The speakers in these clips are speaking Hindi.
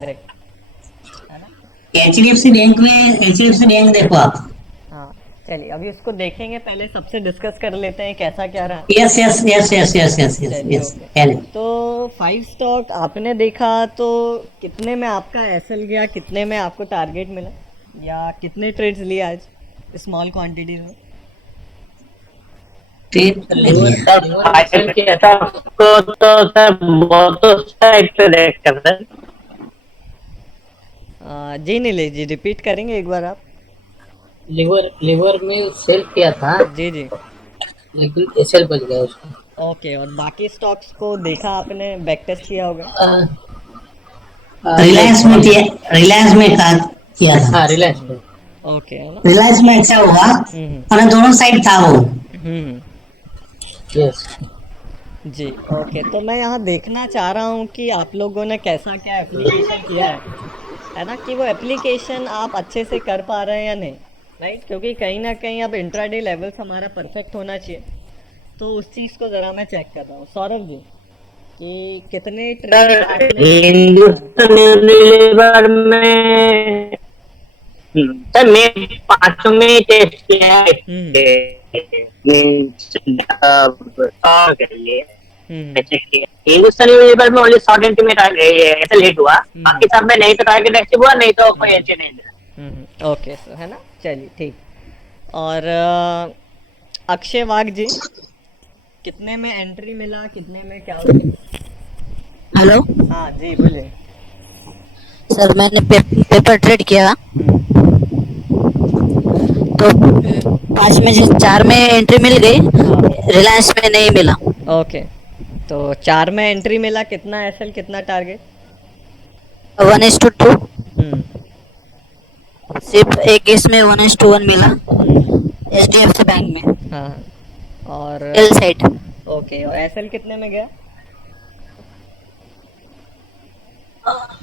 करेक्ट है ना। H D F C bank देखो आप। हाँ, चलिए अभी उसको देखेंगे, पहले सबसे डिस्कस कर लेते हैं कैसा क्या रहा। Yes yes yes yes yes yes yes चलिए यस। ओके। तो 5 स्टॉक आपने देखा तो कितने में आपका एसएल गया, कितने में आपको टारगेट मिला, या कितने ट्रेड्स लिए आज स्मॉल क्वांटिटीज में? ट्रेड कर लिवर लेंगे। लिवर में सेल किया था उसको। तो सर बहुत अच्छा एक देख कर सर। जी नीलेश जी, रिपीट करेंगे एक बार आप? लिवर लिवर में सेल किया था, जी जी। लेकिन एसएल बच गया उसका। ओके, और बाकी स्टॉक्स को देखा आपने, बैक टेस्ट किया होगा? नहीं रिलायंस में थोड़ा। किया। रिलायंस में किया था। हाँ, रिलायंस हम्म। पे। ओके है ना। रिलायंस में अच्छा हुआ। हम्म और दोनों साइड था वो। हम्म। यस। जी ओके, तो मैं यहाँ देखना चाह रहा हूँ कि आप लोगों ने कैसा क्या एप्लीकेशन किया है ना, कि वो एप्लीकेशन आप अच्छे से कर पा रहे हैं या नहीं। राइट, क्योंकि कहीं ना कहीं अब इंट्राडे लेवल्स हमारा परफेक्ट होना चाहिए। तो उस चीज़ को ज़रा मैं चेक कर रहा हूँ सौरभ जी, कि कितने ट्रेड्स सर आपने। हाँ। हिंदुस्तान यूनिलीवर में सर मैं पांचों में ही टेस्ट किया है। हम्म मीन्स के लिए हम्म चेक किया। हिंदुस्तान यूनिलीवर में ओनली 100 सेंटीमीटर ऐसे लेट हुआ। हम्म बाकी सब में नहीं तो टारगेट अचीव हुआ, नहीं तो कोई हम्म अचीव नहीं मिला। ओके सर, है ना। चलिए ठीक। और अक्षय वाघ जी, कितने में एंट्री मिला, कितने में क्या हुआ? हेलो हाँ जी बोलिए। सर, मैंने पेपर ट्रेड किया। हम्म तो पांच में से चार में एंट्री मिल गई, हाँ। रिलायंस में नहीं मिला। ओके, तो 4 में एंट्री मिला, कितना एसएल, कितना टारगेट? 1:2। हम्म सिर्फ एक इसमें 1:1 मिला, हम्म HDFC बैंक में, हाँ हाँ। और एल साइड। ओके, और एसएल कितने में गया?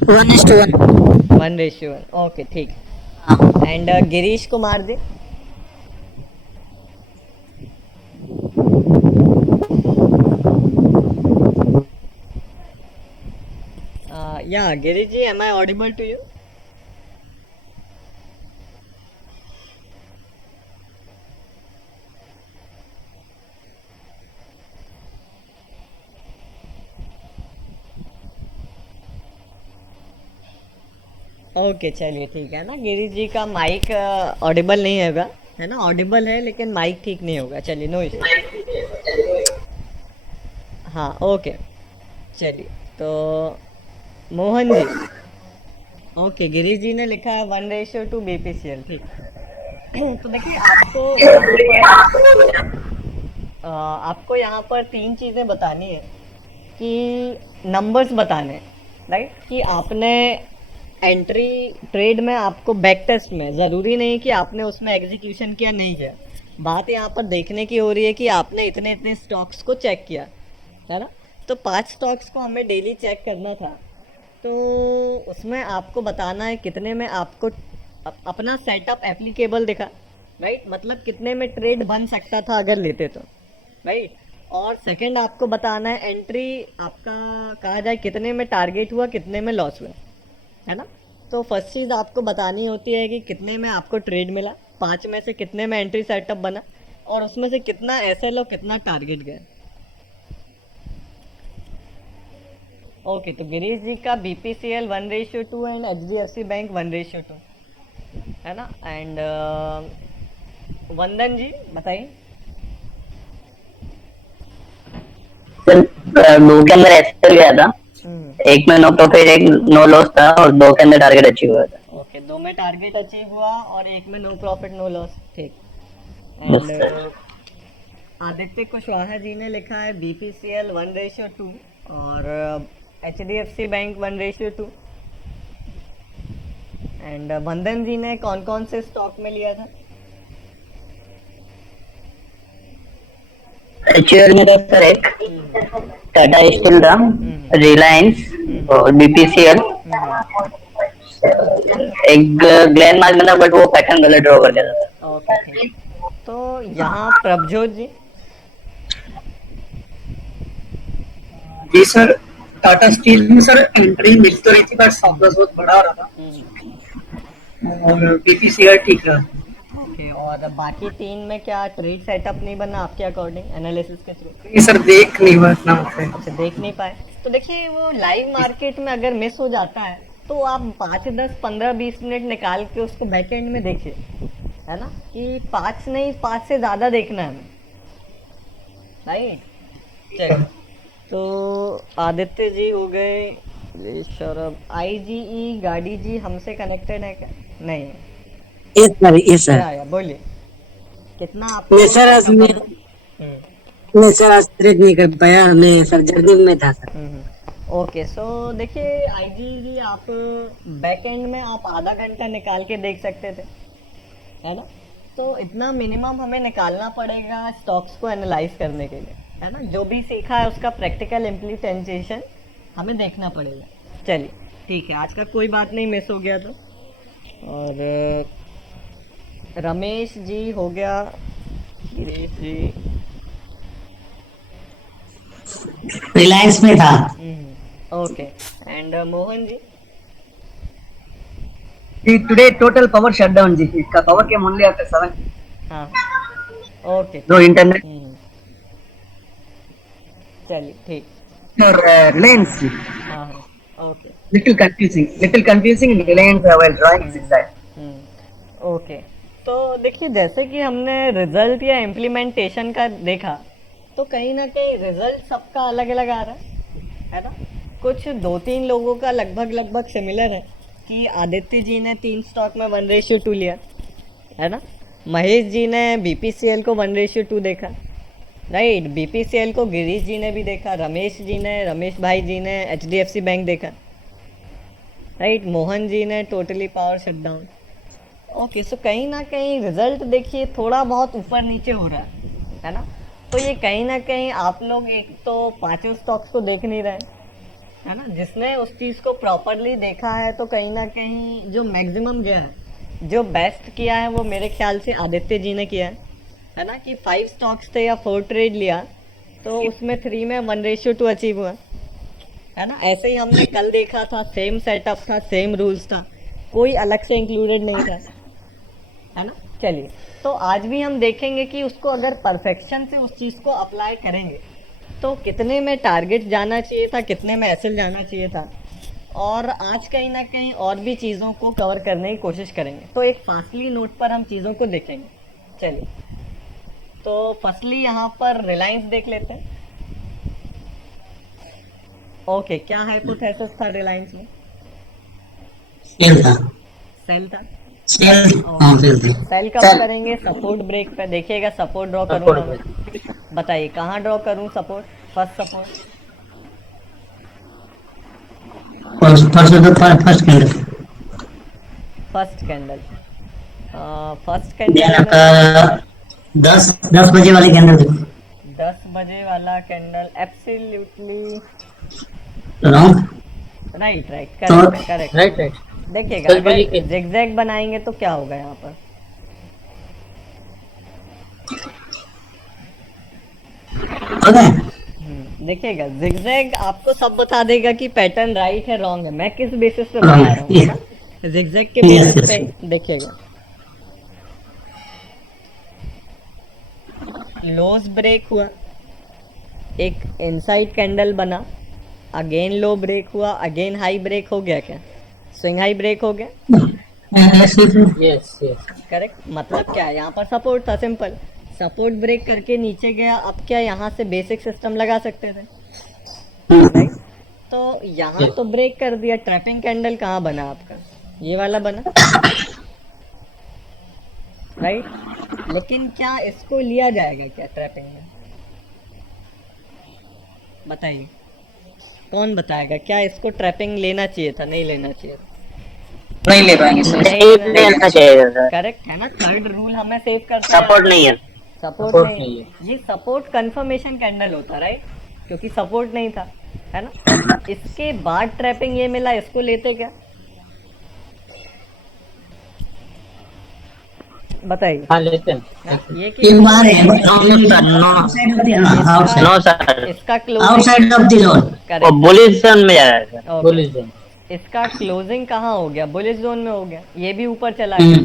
1:1। 1:1। ओके ठीक। हाँ। एंड गिरीश कुमार जी। या Girish ji, am I audible to you? Okay चलिए ठीक है ना, गिरीश जी का माइक ऑडिबल नहीं होगा, है ना। ऑडिबल है लेकिन माइक ठीक नहीं होगा। चलिए नो इशू। हाँ ओके। चलिए, तो मोहन जी। ओके, गिरीश जी ने लिखा है 1:2 बीपीसीएल, ठीक। तो देखिए, आपको यहाँ पर 3 चीज़ें बतानी है, कि नंबर्स बताने हैं, राइट, कि आपने एंट्री ट्रेड में, आपको बैक टेस्ट में ज़रूरी नहीं कि आपने उसमें एग्जीक्यूशन किया नहीं किया। बात यहाँ पर देखने की हो रही है कि आपने इतने इतने स्टॉक्स को चेक किया, है ना। तो 5 स्टॉक्स को हमें डेली चेक करना था। तो उसमें आपको बताना है कितने में आपको अपना सेटअप एप्लीकेबल दिखा, राइट, मतलब कितने में ट्रेड बन सकता था अगर लेते तो, राइट। और सेकंड आपको बताना है एंट्री आपका, कहा जाए कितने में टारगेट हुआ, कितने में लॉस हुआ, है ना। तो फर्स्ट चीज़ आपको बतानी होती है कि कितने में आपको ट्रेड मिला, 5 में से कितने में एंट्री सेटअप बना, और उसमें से कितना एसएल और कितना टारगेट गया। ओके, तो गिरीश जी का बीपीसीएल 1:2 एंड एचडीएफसी बैंक 1:2, है ना। एंड वंदन जी बताइए। सर दो के अंदर ऐसे गया था। हम्म एक में नो प्रॉफिट, एक नो लॉस था, और दो के अंदर टारगेट अचीव हुआ था। ओके, 2 में टारगेट अचीव हुआ और एक में नो प्रॉफिट नो लॉस, ठीक। बस एंड सर। आदित्य कुशवाहा जी ने लिखा है बीपीसीएल 1:2 और एचडीएफसी बैंक 1:2। एंड वंदन जी ने कौन कौन से स्टॉक में लिया था? एचयूएल में था सर एक, हम्म टाटा स्टील था, हम्म रिलायंस हम्म और बीपीसीएल। हम्म एक ग्लैन मार्क में था, बट वो पैटर्न गलत ड्रॉ कर देता था। ओके ठीक। तो यहाँ प्रभजोत जी। जी सर। टाटा स्टील में सर एंट्री मिल तो रही थी बट स्टॉप लॉस बहुत बड़ा हो रहा था और बीपीसीआर ठीक रहा। ओके, और बाकी तीन में क्या ट्रेड सेटअप नहीं बना आपके अकॉर्डिंग एनालिसिस के थ्रू? ये सर देख नहीं हुआ इतना मुझसे। अच्छा, देख नहीं पाए। तो देखिए वो लाइव मार्केट में अगर मिस हो जाता है तो आप 5 10 15 20 मिनट निकाल के उसको बैक एंड में देखिए, है ना, कि 5 नहीं 5 से ज़्यादा देखना है हमें, राइट। चलिए, तो आदित्य जी हो गए, ये सौरभ, आईजीई गाड़ी जी हमसे कनेक्टेड है क्या? नहीं। Yes sir, yes sir. क्या आया बोलिए, कितना आप? मैं सर आज मैं सर आज ट्रेड नहीं कर पाया, मैं सर जर्नी में था सर। ओके, सो देखिए आईजी जी, आप बैक एंड में आप आधा घंटा निकाल के देख सकते थे, है ना। तो इतना मिनिमम हमें निकालना पड़ेगा स्टॉक्स को एनालाइज करने के लिए, है ना। जो भी सीखा है उसका प्रैक्टिकल इम्प्लीमेंटेशन हमें देखना पड़ेगा। चलिए ठीक है, आज का कोई बात नहीं मिस हो गया तो। और रमेश जी हो गया, गिरीश जी, रिलायंस में था। Okay, and Mohan ji? Today total power shutdown जी, इसका power के मूल्य आता है 7। हाँ, ओके, No internet चलिए ठीक। और Reliance जी, हाँ हाँ, okay. little confusing in Reliance while drawing zigzag। Okay, तो देखिए जैसे कि हमने रिजल्ट या इम्प्लीमेंटेशन का देखा, तो कहीं ना कहीं रिजल्ट सबका अलग अलग आ रहा है ना। कुछ 2-3 लोगों का लगभग सिमिलर है कि आदित्य जी ने 3 स्टॉक में 1:2 लिया, है ना। महेश जी ने बीपीसीएल को 1:2 देखा, राइट। बीपीसीएल को गिरीश जी ने भी देखा, रमेश भाई जी ने एचडीएफसी बैंक देखा, राइट। मोहन जी ने टोटली पावर शटडाउन। ओके, सो कहीं ना कहीं रिजल्ट देखिए थोड़ा बहुत ऊपर नीचे हो रहा है ना। तो ये कहीं ना कहीं आप लोग एक तो 5 स्टॉक्स को देख नहीं रहे, है ना। जिसने उस चीज़ को प्रॉपरली देखा है तो कहीं ना कहीं जो मैक्सिमम गया है, जो बेस्ट किया है, वो मेरे ख्याल से आदित्य जी ने किया है ना। कि 5 स्टॉक्स थे या 4 ट्रेड लिया, तो उसमें 3 में 1:2 अचीव हुआ, है ना। ऐसे ही हमने कल देखा था, सेम सेटअप था, सेम रूल्स था, कोई अलग से इंक्लूडेड नहीं था, है ना। चलिए, तो आज भी हम देखेंगे कि उसको अगर परफेक्शन से उस चीज़ को अप्लाई करेंगे तो कितने में टारगेट जाना चाहिए था, कितने में एसएल जाना चाहिए था, और आज कहीं ना कहीं और भी चीज़ों को कवर करने की कोशिश करेंगे। तो एक फास्टली नोट पर हम चीज़ों को देखेंगे। चलिए, तो फर्स्टली यहाँ पर रिलायंस देख लेते हैं। ओके, क्या हाइपोथेसिस था रिलायंस में? सेल था। सेल था। सेल, हाँ सेल था। सेल कब करेंगे? सपोर्ट ब्रेक पे। देखिएगा सपोर्ट ड्रॉ करूँगा मैं, बताइए कहाँ ड्रॉ करूँ support? First support, first candle. First candle, first then candle आपका 10 बजे वाले कैंडल देखो। 10 बजे वाला कैंडल, एब्सोल्युटली रॉन्ग। राइट, तो- करेक्ट। राइट। देखिएगा 10 बजे अगर जिगजैग बनाएंगे तो क्या होगा यहाँ पर? पता है? देखिएगा जिगजैग आपको सब बता देगा कि पैटर्न राइट है रॉन्ग है। मैं किस बेसिस पे बता रहा हूँ ना, जिगजैग के बेसिस पे। देखिएगा लोज ब्रेक हुआ, एक इनसाइड कैंडल बना, अगेन लो ब्रेक हुआ, अगेन हाई ब्रेक हो गया, क्या स्विंग हाई ब्रेक हो गया? यस। करेक्ट। मतलब क्या है, यहाँ पर सपोर्ट था, सिंपल। सपोर्ट ब्रेक करके नीचे गया, अब क्या यहाँ से बेसिक सिस्टम लगा सकते थे, राइट। तो यहाँ तो ब्रेक कर दिया, ट्रैपिंग कैंडल कहाँ बना आपका? ये वाला बना, राइट। लेकिन क्या इसको लिया जाएगा क्या ट्रैपिंग में? बताइए, कौन बताएगा क्या इसको ट्रैपिंग लेना चाहिए था, नहीं लेना चाहिए था? नहीं ले पाएंगे सर। नहीं लेना चाहिए सर। करेक्ट है ना। थर्ड रूल हमें सेव करता सपोर्ट नहीं है। सपोर्ट नहीं है, ये सपोर्ट कंफर्मेशन कैंडल होता, राइट, क्योंकि सपोर्ट नहीं था, है ना। इसके बाद ट्रैपिंग ये मिला, इसको लेते क्या? बताइए। हाँ लेते हैं। ये एक बार है, no sir. Outside of the no sir. इसका close outside of the zone. Correct. Bullish zone में जा रहा है सर। Okay, bullish zone. इसका क्लोजिंग कहाँ हो गया? बुलिश जोन में हो गया, ये भी ऊपर चला गया।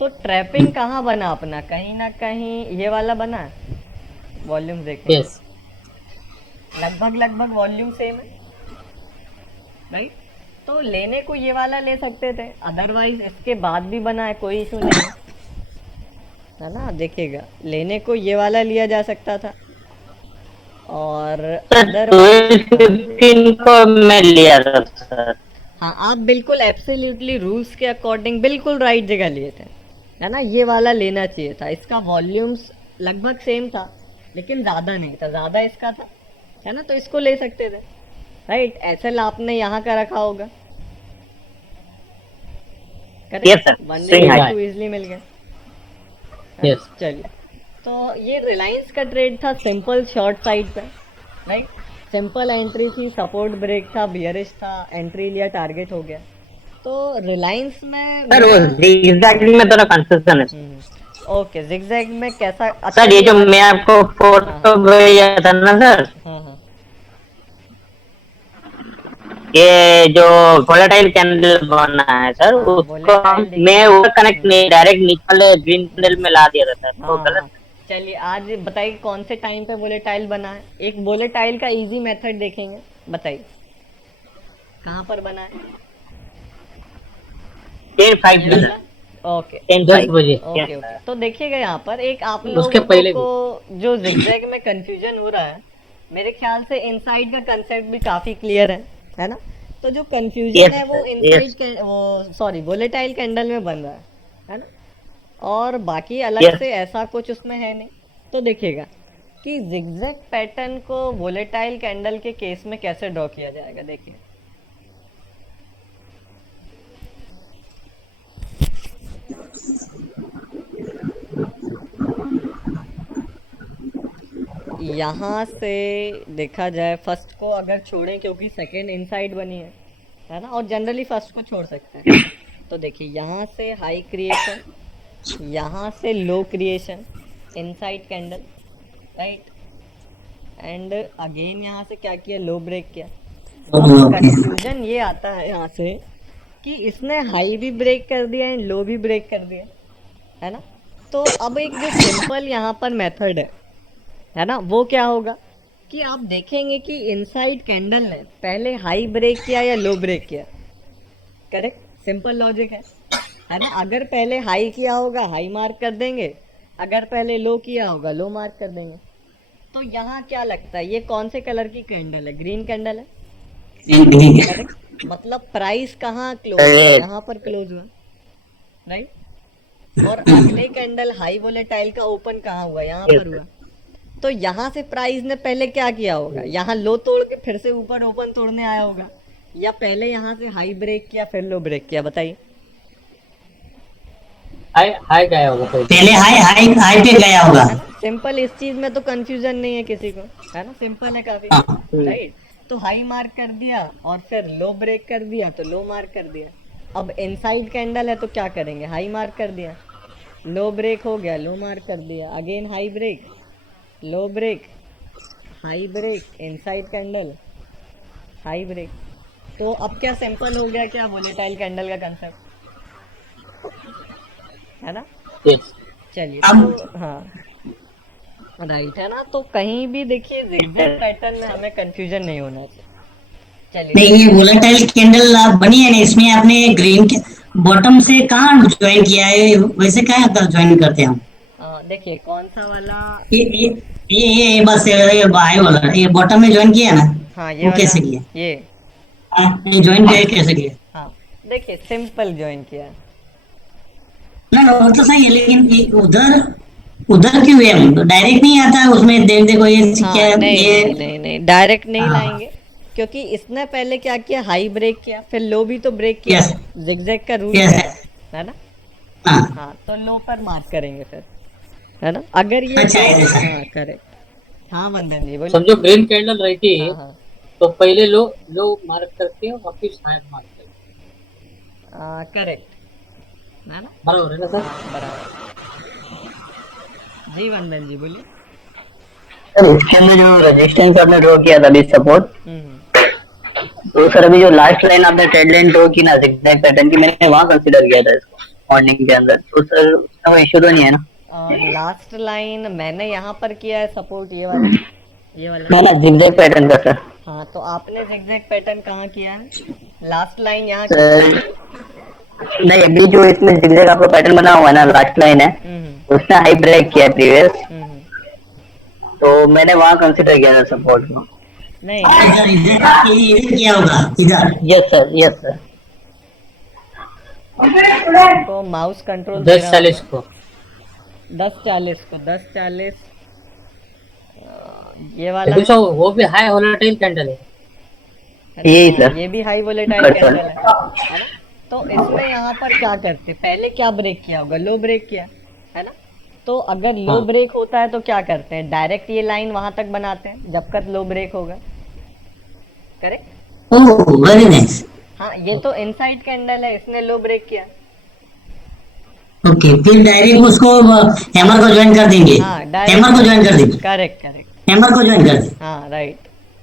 तो ट्रैपिंग कहाँ बना अपना? कहीं ना कहीं ये वाला बना है। वॉल्यूम देखो, Yes. लगभग वॉल्यूम सेम है, राइट? तो लेने को ये वाला ले सकते थे, अदरवाइज इसके बाद भी बना है, कोई इशू नहीं है ना। देखिएगा, लेने को ये वाला लिया जा सकता था, और सर 1215 को मैं लिया था सर। हाँ, आप बिल्कुल एब्सोल्युटली रूल्स के अकॉर्डिंग बिल्कुल राइट जगह लिए थे, है ना। ये वाला लेना चाहिए था, इसका वॉल्यूम्स लगभग सेम था, लेकिन ज़्यादा नहीं था, ज़्यादा इसका था, है ना। तो इसको ले सकते थे, राइट। एसएल आपने यहाँ का रखा होगा, Yes, sir. One Swing high. Two easily मिल गया। Yes. चलिए, तो ये रिलायंस का ट्रेड था सिंपल शॉर्ट साइड पे, राइट। सिंपल एंट्री थी, सपोर्ट ब्रेक था, बियरिश था, एंट्री लिया, टारगेट हो गया। तो रिलायंस में सर वो zigzag में थोड़ा कंफ्यूजन है। ओके, जिगजैग में कैसा? सर ये जो मैं आपको फोटो भेजा था ना सर, हाँ हाँ, ये जो वोलेटाइल कैंडल बना है सर, उसको volatile मैं वो कनेक्ट नहीं, डायरेक्ट नीचे वाले ग्रीन कैंडल में ला दिया था सर, वो हाँ, गलत। हाँ। चलिए, आज बताइए कौन से टाइम पे वोलेटाइल बना है। एक वोलेटाइल का इजी मेथड देखेंगे, बताइए कहाँ पर बना है। 10:05 सर। ओके 10:05 बजे। Okay Yes, okay, sir. तो देखिएगा यहाँ पर एक आप उसके लोगों पहले को जो जिगजैग में कंफ्यूजन हो रहा है, मेरे ख्याल से इनसाइड का कंसेप्ट भी काफी क्लियर है ना। तो जो कंफ्यूजन Yes, है वो sir. इनसाइड वो सॉरी वोलेटाइल कैंडल में बन रहा है ना। और बाकी अलग Yes. से ऐसा कुछ उसमें है नहीं। तो देखिएगा कि जिगजैग पैटर्न को वोलेटाइल कैंडल के केस में कैसे ड्रॉ किया जाएगा। देखिए, यहाँ से देखा जाए, फर्स्ट को अगर छोड़ें क्योंकि सेकंड इनसाइड बनी है ना, और जनरली फर्स्ट को छोड़ सकते हैं। तो देखिए, यहाँ से हाई क्रिएशन, यहाँ से low creation, inside candle, right, and again यहाँ से क्या किया, लो ब्रेक किया। कंफ्यूजन ये आता है यहाँ से कि इसने हाई भी ब्रेक कर दिया एंड लो भी ब्रेक कर दिया, है ना। तो अब एक जो सिंपल यहाँ पर मेथड है ना, वो क्या होगा कि आप देखेंगे कि इनसाइड कैंडल ने पहले हाई ब्रेक किया या लो ब्रेक किया। करेक्ट, सिंपल लॉजिक है ना। अगर पहले हाई किया होगा, हाई मार्क कर देंगे, अगर पहले लो किया होगा, लो मार्क कर देंगे। तो यहाँ क्या लगता है, ये कौन से कलर की कैंडल है? ग्रीन कैंडल है, करेक्ट। मतलब प्राइस कहाँ क्लोज हुआ? यहाँ पर क्लोज हुआ, राइट। और अगले कैंडल हाई वोलेटाइल का ओपन कहाँ हुआ? यहाँ पर हुआ। तो यहाँ से प्राइस ने पहले क्या किया होगा, यहाँ लो तोड़ के फिर से ऊपर ओपन तोड़ने आया होगा, या पहले यहाँ से हाई ब्रेक किया फिर लो ब्रेक किया? बताइए। हाई गया होगा पहले हाई पे गया होगा। सिंपल, इस चीज में तो कंफ्यूजन नहीं है किसी को, है ना। सिंपल है काफी, राइट। तो हाई मार्क कर दिया और फिर लो ब्रेक कर दिया, तो लो मार्क कर दिया। अब इनसाइड कैंडल है तो क्या करेंगे, हाई मार्क कर दिया, लो ब्रेक हो गया, लो मार्क कर दिया, again high break, low break, high break, inside candle, high break. तो अब क्या सिंपल हो गया क्या वोलेटाइल कैंडल का कंसेप्ट, है ना। चलिए, तो हाँ राइट है ना। तो कहीं भी देखिए जिगजैग पैटर्न में हमें कंफ्यूजन नहीं होना चाहिए। चलिए, नहीं, ये वोलेटाइल कैंडल बनी है ना, इसमें आपने ग्रीन के बॉटम से कहाँ ज्वाइन किया है? वैसे कहाँ ज्वाइन करते हैं हम? देखिए कौन सा वाला, ये बस ये बाय वाला, ये बॉटम में ज्वाइन किया ना। हाँ ये वो वाला, कैसे किया? ये ज्वाइन किया कैसे किया? हाँ देखिए, सिंपल ज्वाइन किया। ना वो तो सही है, लेकिन ये उधर क्यों है? हम डायरेक्ट नहीं आता उसमें, देखो ये हाँ, क्या नहीं, ये नहीं नहीं नहीं डायरेक्ट नहीं हाँ। लाएंगे, क्योंकि इसने पहले क्या किया, हाई ब्रेक किया, फिर लो भी तो ब्रेक किया। Yes. जिगजैग का रूल Yes. है ना। हाँ। हाँ, तो लो पर मार्क करेंगे फिर, है ना। अगर ये अच्छा, ऐसा। हाँ करेक्ट। हाँ वंदन जी बोलिए। समझो ग्रीन कैंडल रहती है हाँ, हाँ। तो पहले लो मार्क करके वापिस हाई मार्क करके, करेक्ट है ना, बराबर है ना सर? बराबर। जी वंदन जी बोलिए। सर इसके अंदर जो रेजिस्टेंस आपने ड्रॉ किया था, सपोर्ट, तो सर अभी जो लास्ट लाइन आपने ट्रेड लाइन ड्रॉ की ना जिगजैग पैटर्न की, मैंने वहां कंसीडर किया था इसको मॉर्निंग के अंदर, तो सर उसका कोई इशू तो नहीं है ना? लास्ट लाइन मैंने यहाँ पर किया है सपोर्ट, ये वाला, ये वाला। ना ना जिगजैग पैटर्न का सर। हाँ, तो आपने zigzag पैटर्न कहाँ किया है? लास्ट लाइन यहाँ सर नहीं, अभी जो इसमें जिगजैग आपका पैटर्न बना हुआ है ना, लास्ट लाइन है, उसने हाई ब्रेक किया प्रीवियस, तो मैंने वहां कंसीडर किया था सपोर्ट को। नहीं, इधर इधर इधर क्या होगा इधर? Yes sir, yes sir. तो माउस कंट्रोल 10:40 को 10:40 को 10:40 ये वाला देखो, वो भी हाई वोलेटाइल कैंडल है। यही सर। ये भी हाई वोलेटाइल कैंडल है ना? तो इसमें यहाँ पर क्या करते, पहले क्या ब्रेक किया होगा? लो ब्रेक किया है ना? तो अगर लो ब्रेक होता है तो क्या करते हैं? डायरेक्ट ये लाइन वहां तक बनाते हैं जब तक लो ब्रेक होगा, करेक्ट? Oh very nice. हाँ, ये तो इनसाइड कैंडल है, इसने लो ब्रेक किया। ओके, फिर डायरेक्ट उसको हैमर को ज्वाइन कर देंगे। हाँ, हैमर को ज्वाइन कर देंगे। करेक्ट करेक्ट, हैमर को ज्वाइन कर देंगे। हाँ राइट,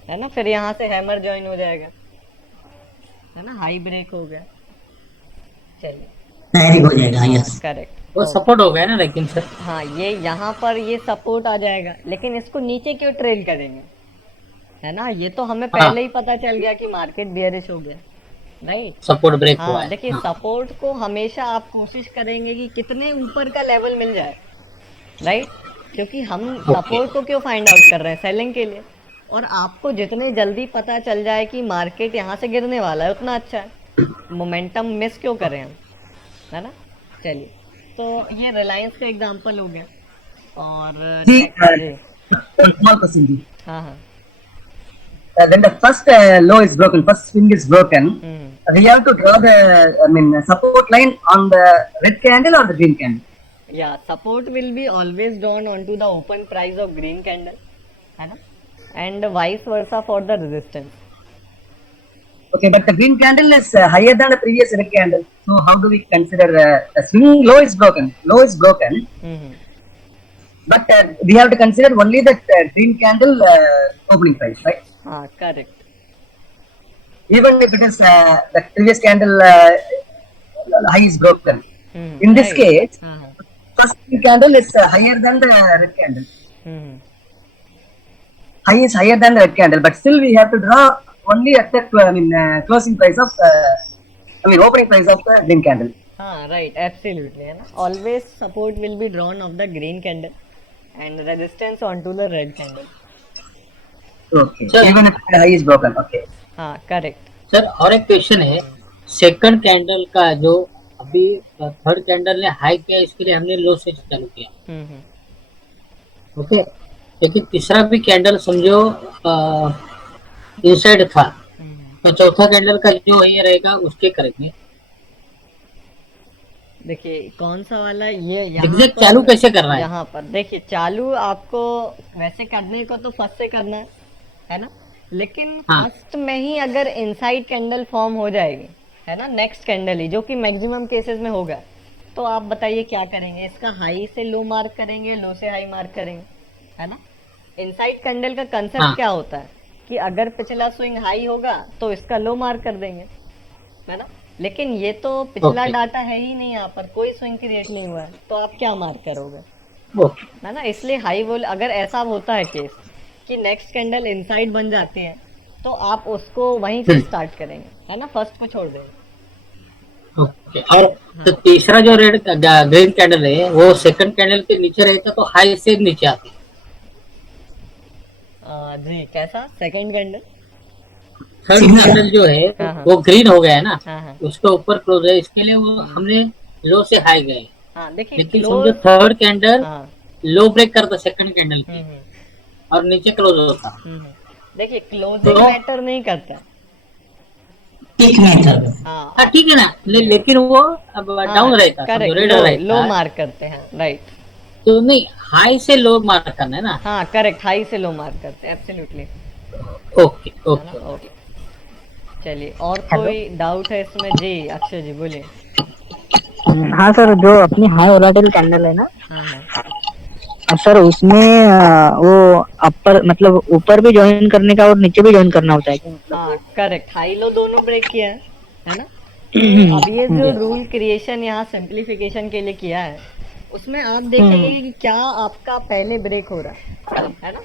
है ना? फिर यहाँ से हैमर ज्वाइन हो जाएगा, है ना? हाई ब्रेक हो गया, चलिए डायरेक्ट हो जाएगा। Yes correct. वो सपोर्ट हो गया ना, लेकिन सर हाँ, ये यहाँ पर ये सपोर्ट आ जाएगा, लेकिन इसको नीचे क्यों ट्रेल करेंगे, है ना? ये तो हमें पहले ही पता चल गया कि मार्केट बियरिश हो गया, राइट? सपोर्ट ब्रेक हुआ हाँ, है। देखिए सपोर्ट को हमेशा आप कोशिश करेंगे कि कितने ऊपर का लेवल मिल जाए, राइट? क्योंकि हम सपोर्ट को क्यों फाइंड आउट कर रहे हैं? सेलिंग के लिए। और आपको जितने जल्दी पता चल जाए कि मार्केट यहाँ से गिरने वाला है उतना अच्छा है। मोमेंटम मिस क्यों करें हम, है ना? चलिए, तो ये रिलायंस का एग्जांपल हो गया। और जी, जी, small question जी. हाँ हाँ, When the first low is broken, first swing is broken, we have to draw the support line on the red candle or the green candle. yeah, support will be always drawn onto the open price of green candle, है ना? And vice versa for the resistance. Okay, but the green candle is higher than the previous red candle. So how do we consider the swing low is broken? Low is broken, but we have to consider only the green candle opening price, right? हाँ, correct. Even if it is the previous candle high is broken. In this Right. case, हाँ हाँ, first candle is higher than the red candle. High is higher than the red candle, but still we have to draw only at the closing price of opening price of the green candle. हाँ, right, absolutely, है ना? Always support will be drawn of the green candle and resistance onto the red candle. Okay. Even if the high is broken. Okay. हाँ, correct. सर और एक क्वेश्चन है, सेकंड कैंडल का जो अभी थर्ड कैंडल ने हाई किया, इसके लिए हमने लो से चालू किया, ओके? लेकिन तीसरा भी कैंडल समझो इनसाइड था, तो चौथा कैंडल का जो ये रहेगा उसके करेंगे। देखिए कौन सा वाला ये एग्जैक्ट चालू कैसे करना है? यहाँ पर देखिए, चालू आपको वैसे करने को तो फर्स्ट से करना है ना? लेकिन फर्स्ट में ही अगर इनसाइड कैंडल फॉर्म हो जाएगी, है ना, नेक्स्ट कैंडल ही, जो कि मैक्सिमम केसेस में होगा, तो आप बताइए क्या करेंगे? इसका हाई से लो मार्क करेंगे, लो से हाई मार्क करेंगे, है ना? इनसाइड कैंडल का कंसेप्ट क्या होता है कि अगर पिछला स्विंग हाई होगा तो इसका लो मार्क कर देंगे, है ना? लेकिन ये तो पिछला डाटा है ही नहीं, यहाँ पर कोई स्विंग क्रिएट नहीं हुआ है, तो आप क्या मार्क करोगे, है ना? इसलिए हाई वोल अगर ऐसा होता है केस कि नेक्स्ट कैंडल इनसाइड बन जाती है, तो आप उसको वहीं से स्टार्ट करेंगे, है ना? फर्स्ट को छोड़ देंगे। ओके। और तो तीसरा जो रेड ग्रीन कैंडल है वो सेकंड कैंडल के नीचे रहता तो हाई से नीचे आती। जी, कैसा सेकंड कैंडल? थर्ड कैंडल जो है वो ग्रीन हो गया है ना, हाँ हाँ उसके ऊपर क्लोज है, इसके लिए वो हमने लो से हाई गए। हाँ, देखिए लेकिन समझो थर्ड कैंडल हाँ, लो ब्रेक करता सेकंड कैंडल की और नीचे क्लोज होता, देखिए क्लोजिंग मैटर नहीं करता। एक मैटर। हाँ, हाँ ठीक है ना, लेकिन वो अब डाउन रहता, करेक्ट, रेड लो रहता, मार्क करते हैं, राइट? तो नहीं हाई से लो मार्क करना है ना। हाँ करेक्ट, हाई से लो मार्क करते हैं, एब्सोल्युटली। ओके ओके ओके, चलिए, और कोई डाउट है इसमें? जी अक्षय जी बोलिए। हाँ सर, जो अपनी हाई वोलेटाइल कैंडल है ना, हाँ हाँ सर उसमें वो अपर मतलब ऊपर भी ज्वाइन करने का और नीचे भी ज्वाइन करना होता है क्या? हाँ करेक्ट, हाई लो दोनों ब्रेक किया है ना। तो अब ये जो रूल क्रिएशन यहाँ सिंप्लीफिकेशन के लिए किया है, उसमें आप देखेंगे कि क्या आपका पहले ब्रेक हो रहा है ना।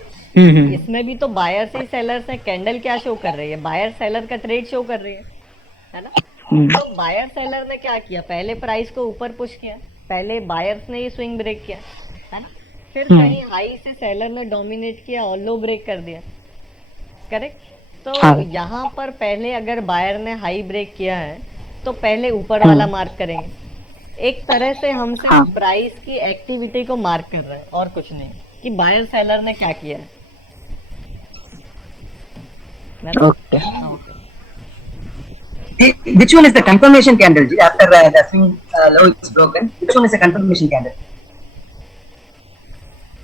इसमें भी तो बायर्स ही सेलर्स हैं, कैंडल क्या शो कर रही है, बायर सेलर का ट्रेड शो कर रही है ना। तो बायर सेलर ने क्या किया, पहले प्राइस को ऊपर पुश किया, पहले बायर्स ने ये स्विंग ब्रेक किया है ना, फिर कहीं हाई से सेलर ने डोमिनेट किया और लो ब्रेक कर दिया, करेक्ट। तो यहाँ पर पहले अगर बायर ने हाई ब्रेक किया है तो पहले ऊपर वाला मार्क करेंगे। एक तरह से हम सिर्फ प्राइस की एक्टिविटी को मार्क कर रहे हैं और कुछ नहीं, कि बायर सेलर ने क्या किया है। Okay Which one is the confirmation candle Ji, after the swing low is broken? Which one is the confirmation candle?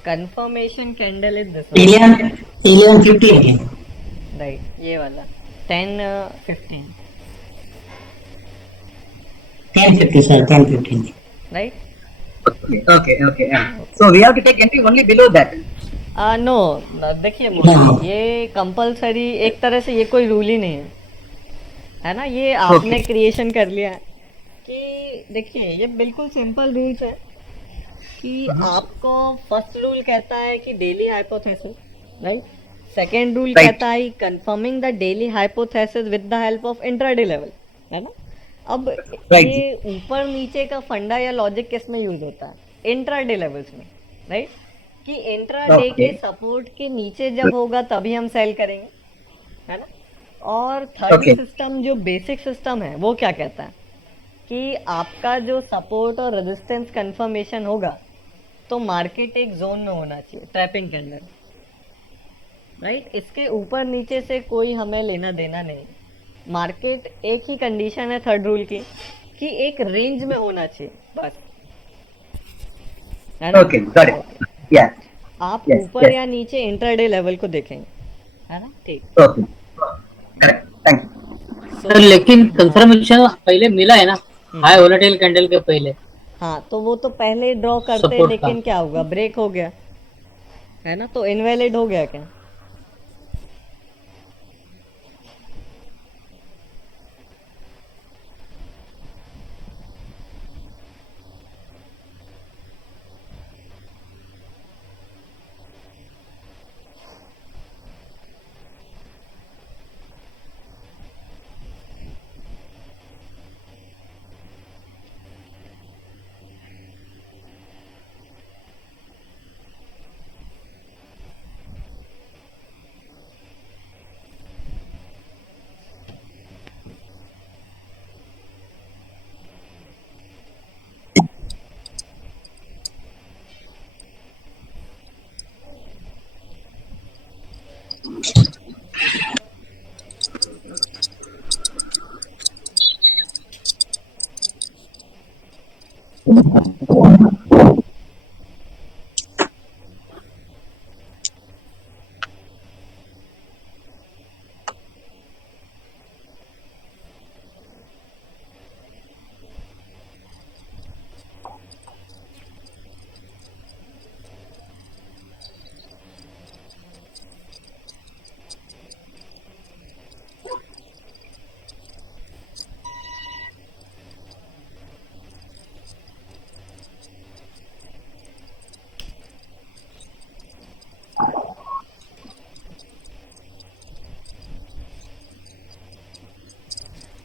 Confirmation candle is this 1150 again. Right, ये वाला 10-15 1050 sir, 1050. Right. Okay. So we have to take entry only below that. No देखिए No. ये कंपलसरी एक तरह से ये कोई रूल ही नहीं है ना, ये आपने क्रिएशन कर लिया है कि देखिए ये बिल्कुल सिंपल रूल्स है कि आपको फर्स्ट रूल कहता है कि daily hypothesis, right. Second rule Right. कहता है confirming the daily hypothesis with the help of intraday level, है ना। अब Right. ये ऊपर नीचे का फंडा या लॉजिक किस में यूज होता है, इंट्राडे लेवल्स में, राइट। कि इंट्राडे के Okay. सपोर्ट के नीचे जब होगा तभी हम सेल करेंगे, है ना। और थर्ड Okay. सिस्टम जो बेसिक सिस्टम है वो क्या कहता है कि आपका जो सपोर्ट और रेजिस्टेंस कंफर्मेशन होगा तो मार्केट एक जोन में होना चाहिए, ट्रैपिंग के अंदर, राइट। इसके ऊपर नीचे से कोई हमें लेना देना नहीं, मार्केट एक ही कंडीशन है थर्ड रूल की कि एक रेंज में होना चाहिए बस, है ना। Okay, got it. Yeah. आप Yes, ऊपर yes. या नीचे इंट्राडे लेवल को देखेंगे, है ना, ठीक। Okay. Correct. Thank you. Sir लेकिन कंफर्मेशन पहले मिला है ना, हाई वोलेटाइल कैंडल के पहले। हाँ तो वो तो पहले ड्रॉ करते हैं, Support लेकिन का। क्या होगा, ब्रेक हो गया, है ना, तो इनवैलिड हो गया क्या।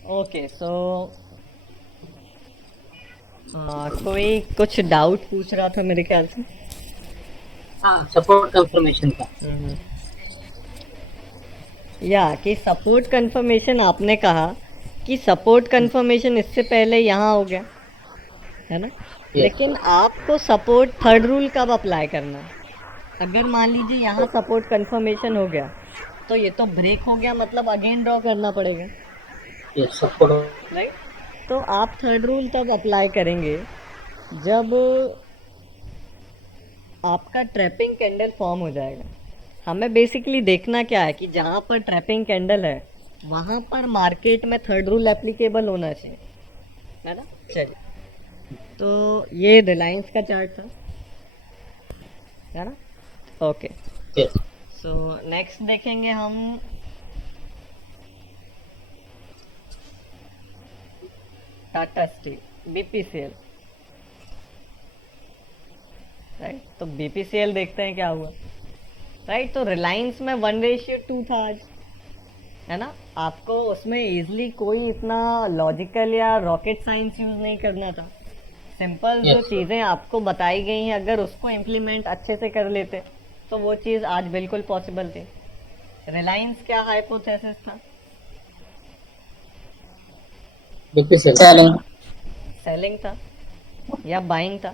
ओके सो कोई कुछ डाउट पूछ रहा था मेरे ख्याल से। हाँ, सपोर्ट कंफर्मेशन का। या कि सपोर्ट कंफर्मेशन आपने कहा कि सपोर्ट कंफर्मेशन इससे पहले यहाँ हो गया, है ना। लेकिन आपको सपोर्ट थर्ड रूल कब अप्लाई करना है। अगर मान लीजिए यहाँ सपोर्ट कंफर्मेशन हो गया तो ये तो ब्रेक हो गया, मतलब अगेन ड्रॉ करना पड़ेगा, ये सपोर्ट राइट। तो आप थर्ड रूल तब अप्लाई करेंगे जब आपका ट्रैपिंग कैंडल फॉर्म हो जाएगा। हमें बेसिकली देखना क्या है कि जहाँ पर ट्रैपिंग कैंडल है वहाँ पर मार्केट में थर्ड रूल एप्लीकेबल होना चाहिए, है ना। चलिए, तो ये रिलायंस का चार्ट था। है ना? Okay, Yes. सो नेक्स्ट देखेंगे हम टाटा स्टील बीपीसीएल, राइट? तो बीपीसीएल देखते हैं क्या हुआ, राइट? तो रिलायंस में 1:2 था आज, है ना? आपको उसमें इजीली कोई इतना लॉजिकल या रॉकेट साइंस यूज नहीं करना था। सिंपल जो Yes. चीज़ें आपको बताई गई हैं, अगर उसको इम्प्लीमेंट अच्छे से कर लेते तो वो चीज़ आज बिल्कुल पॉसिबल थी। रिलायंस क्या हाइपोथेसिस था? BPCL. चैलेंज सेलिंग था या बाइंग था?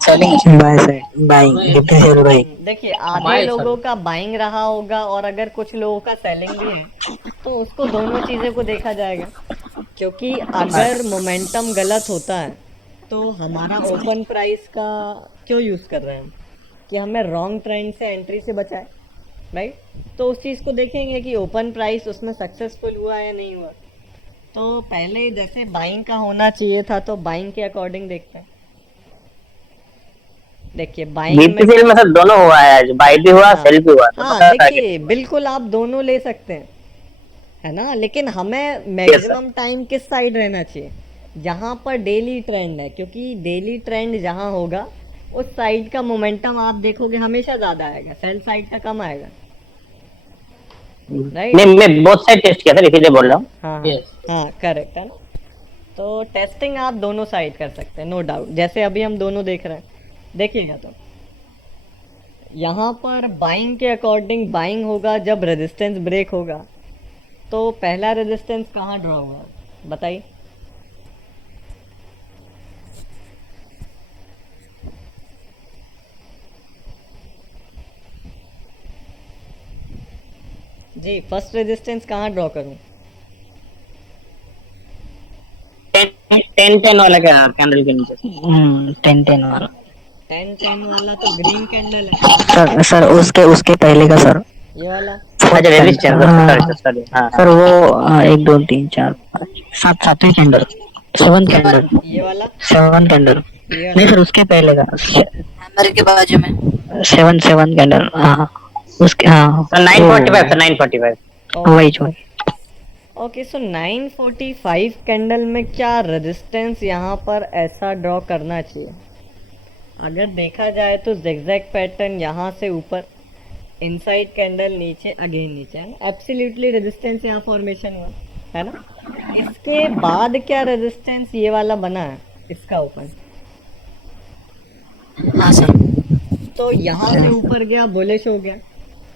Challenge by side buying BPCL buying देखिए, आधे Buy, लोगों sorry. का बाइंग रहा होगा और अगर कुछ लोगों का सेलिंग भी है तो उसको दोनों चीज़ें को देखा जाएगा, क्योंकि अगर मोमेंटम गलत होता है तो हमारा ओपन प्राइस का क्यों यूज़ कर रहे हैं हम, कि हमें रॉन्ग ट्रेंड से एंट्री से बचाए, राइट? तो उस चीज़ को देखेंगे कि ओपन प्राइस उसमें सक्सेसफुल हुआ या नहीं हुआ। तो पहले जैसे बाइंग का होना चाहिए था तो बाइंग के अकॉर्डिंग देखते हैं। देखिए बाइंग में बीपीसीएल में सर दोनों हुआ है, आज बाई भी हुआ हाँ, सेल भी हुआ, दोनों हाँ का देखिए बिल्कुल आप दोनों ले सकते हैं, है ना? लेकिन हमें मैक्सिमम टाइम किस साइड रहना चाहिए? जहाँ पर डेली ट्रेंड है, क्योंकि डेली ट्रेंड जहाँ होगा उस साइड का मोमेंटम आप देखोगे हमेशा ज़्यादा आएगा, सेल साइड का कम आएगा, राइट? नहीं, मैं बोथ साइड टेस्ट किया था इसीलिए बोल रहा हूँ। हाँ Yes. हाँ करेक्ट है ना? तो टेस्टिंग आप दोनों साइड कर सकते हैं, नो डाउट। जैसे अभी हम दोनों देख रहे हैं, देखिएगा तो यहाँ पर बाइंग के अकॉर्डिंग बाइंग होगा जब रेजिस्टेंस ब्रेक होगा। तो पहला रेजिस्टेंस कहाँ ड्रॉ हुआ बताइए? जी, फर्स्ट रेजिस्टेंस कहाँ ड्रॉ करूँ? 10-10 वाला क्या कैंडल के नीचे 10-10 वाला 10-10 वाला तो ग्रीन कैंडल है, सर सर उसके उसके पहले का सर ये वाला। अच्छा रेजिस्टेंस, सॉरी सॉरी, हाँ सर वो 1 2 3 4 5 7 सातवीं कैंडल 7th कैंडल ये वाला, 7th कैंडल ये नहीं वाला। सर उसके पहले का हैमर के बाजू में 7 कैंडल हाँ उसके हाँ सर 945 सर 945। वही जो ओके, सो 945 कैंडल में क्या रेजिस्टेंस यहाँ पर ऐसा ड्रॉ करना चाहिए? अगर देखा जाए तो zigzag पैटर्न यहाँ से ऊपर, इनसाइड कैंडल नीचे, अगेन नीचे, है ना? एब्सोल्युटली रेजिस्टेंस यहाँ फॉर्मेशन हुआ, है ना? इसके बाद क्या रेजिस्टेंस ये वाला बना है इसका ओपन, हाँ सर। तो यहाँ से ऊपर गया, बुलिश हो गया,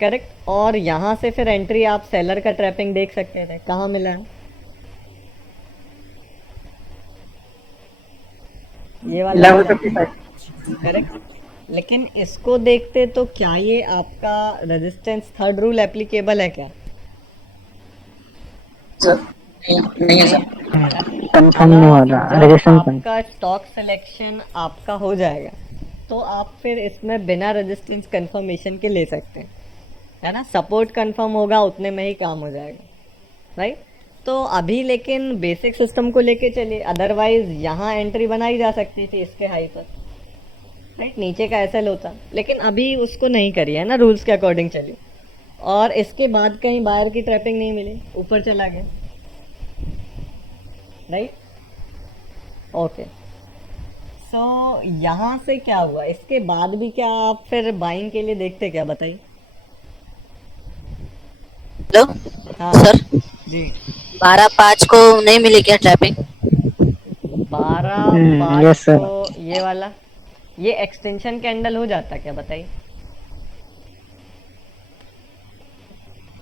करेक्ट? और यहाँ से फिर एंट्री आप सेलर का ट्रैपिंग देख सकते थे, कहाँ मिला है? ये वाला करेक्ट। लेकिन इसको देखते तो क्या ये आपका रेजिस्टेंस थर्ड रूल एप्लीकेबल है क्या? नहीं है सर कंफर्म नहीं हो रहा रेजिस्टेंस आपका स्टॉक सिलेक्शन आपका हो जाएगा तो आप फिर इसमें बिना रेजिस्टेंस कंफर्मेशन के ले सकते हैं, है ना? सपोर्ट कंफर्म होगा उतने में ही काम हो जाएगा, राइट? तो अभी लेकिन बेसिक सिस्टम को लेके चलिए, अदरवाइज यहाँ एंट्री बनाई जा सकती थी इसके हाई पर, राइट? नीचे का एसएल होता, लेकिन अभी उसको नहीं करी है ना, रूल्स के अकॉर्डिंग चलिए। और इसके बाद कहीं बाहर की ट्रैपिंग नहीं मिली, ऊपर चला गया, राइट? ओके, सो यहाँ से क्या हुआ? इसके बाद भी क्या आप फिर बाइंग के लिए देखते क्या, बताइए? हेलो हाँ सर, जी, 12-5 को नहीं मिली क्या ट्रैपिंग? 12-5 yes, sir. को ये वाला, ये एक्सटेंशन कैंडल हो जाता क्या, बताइए?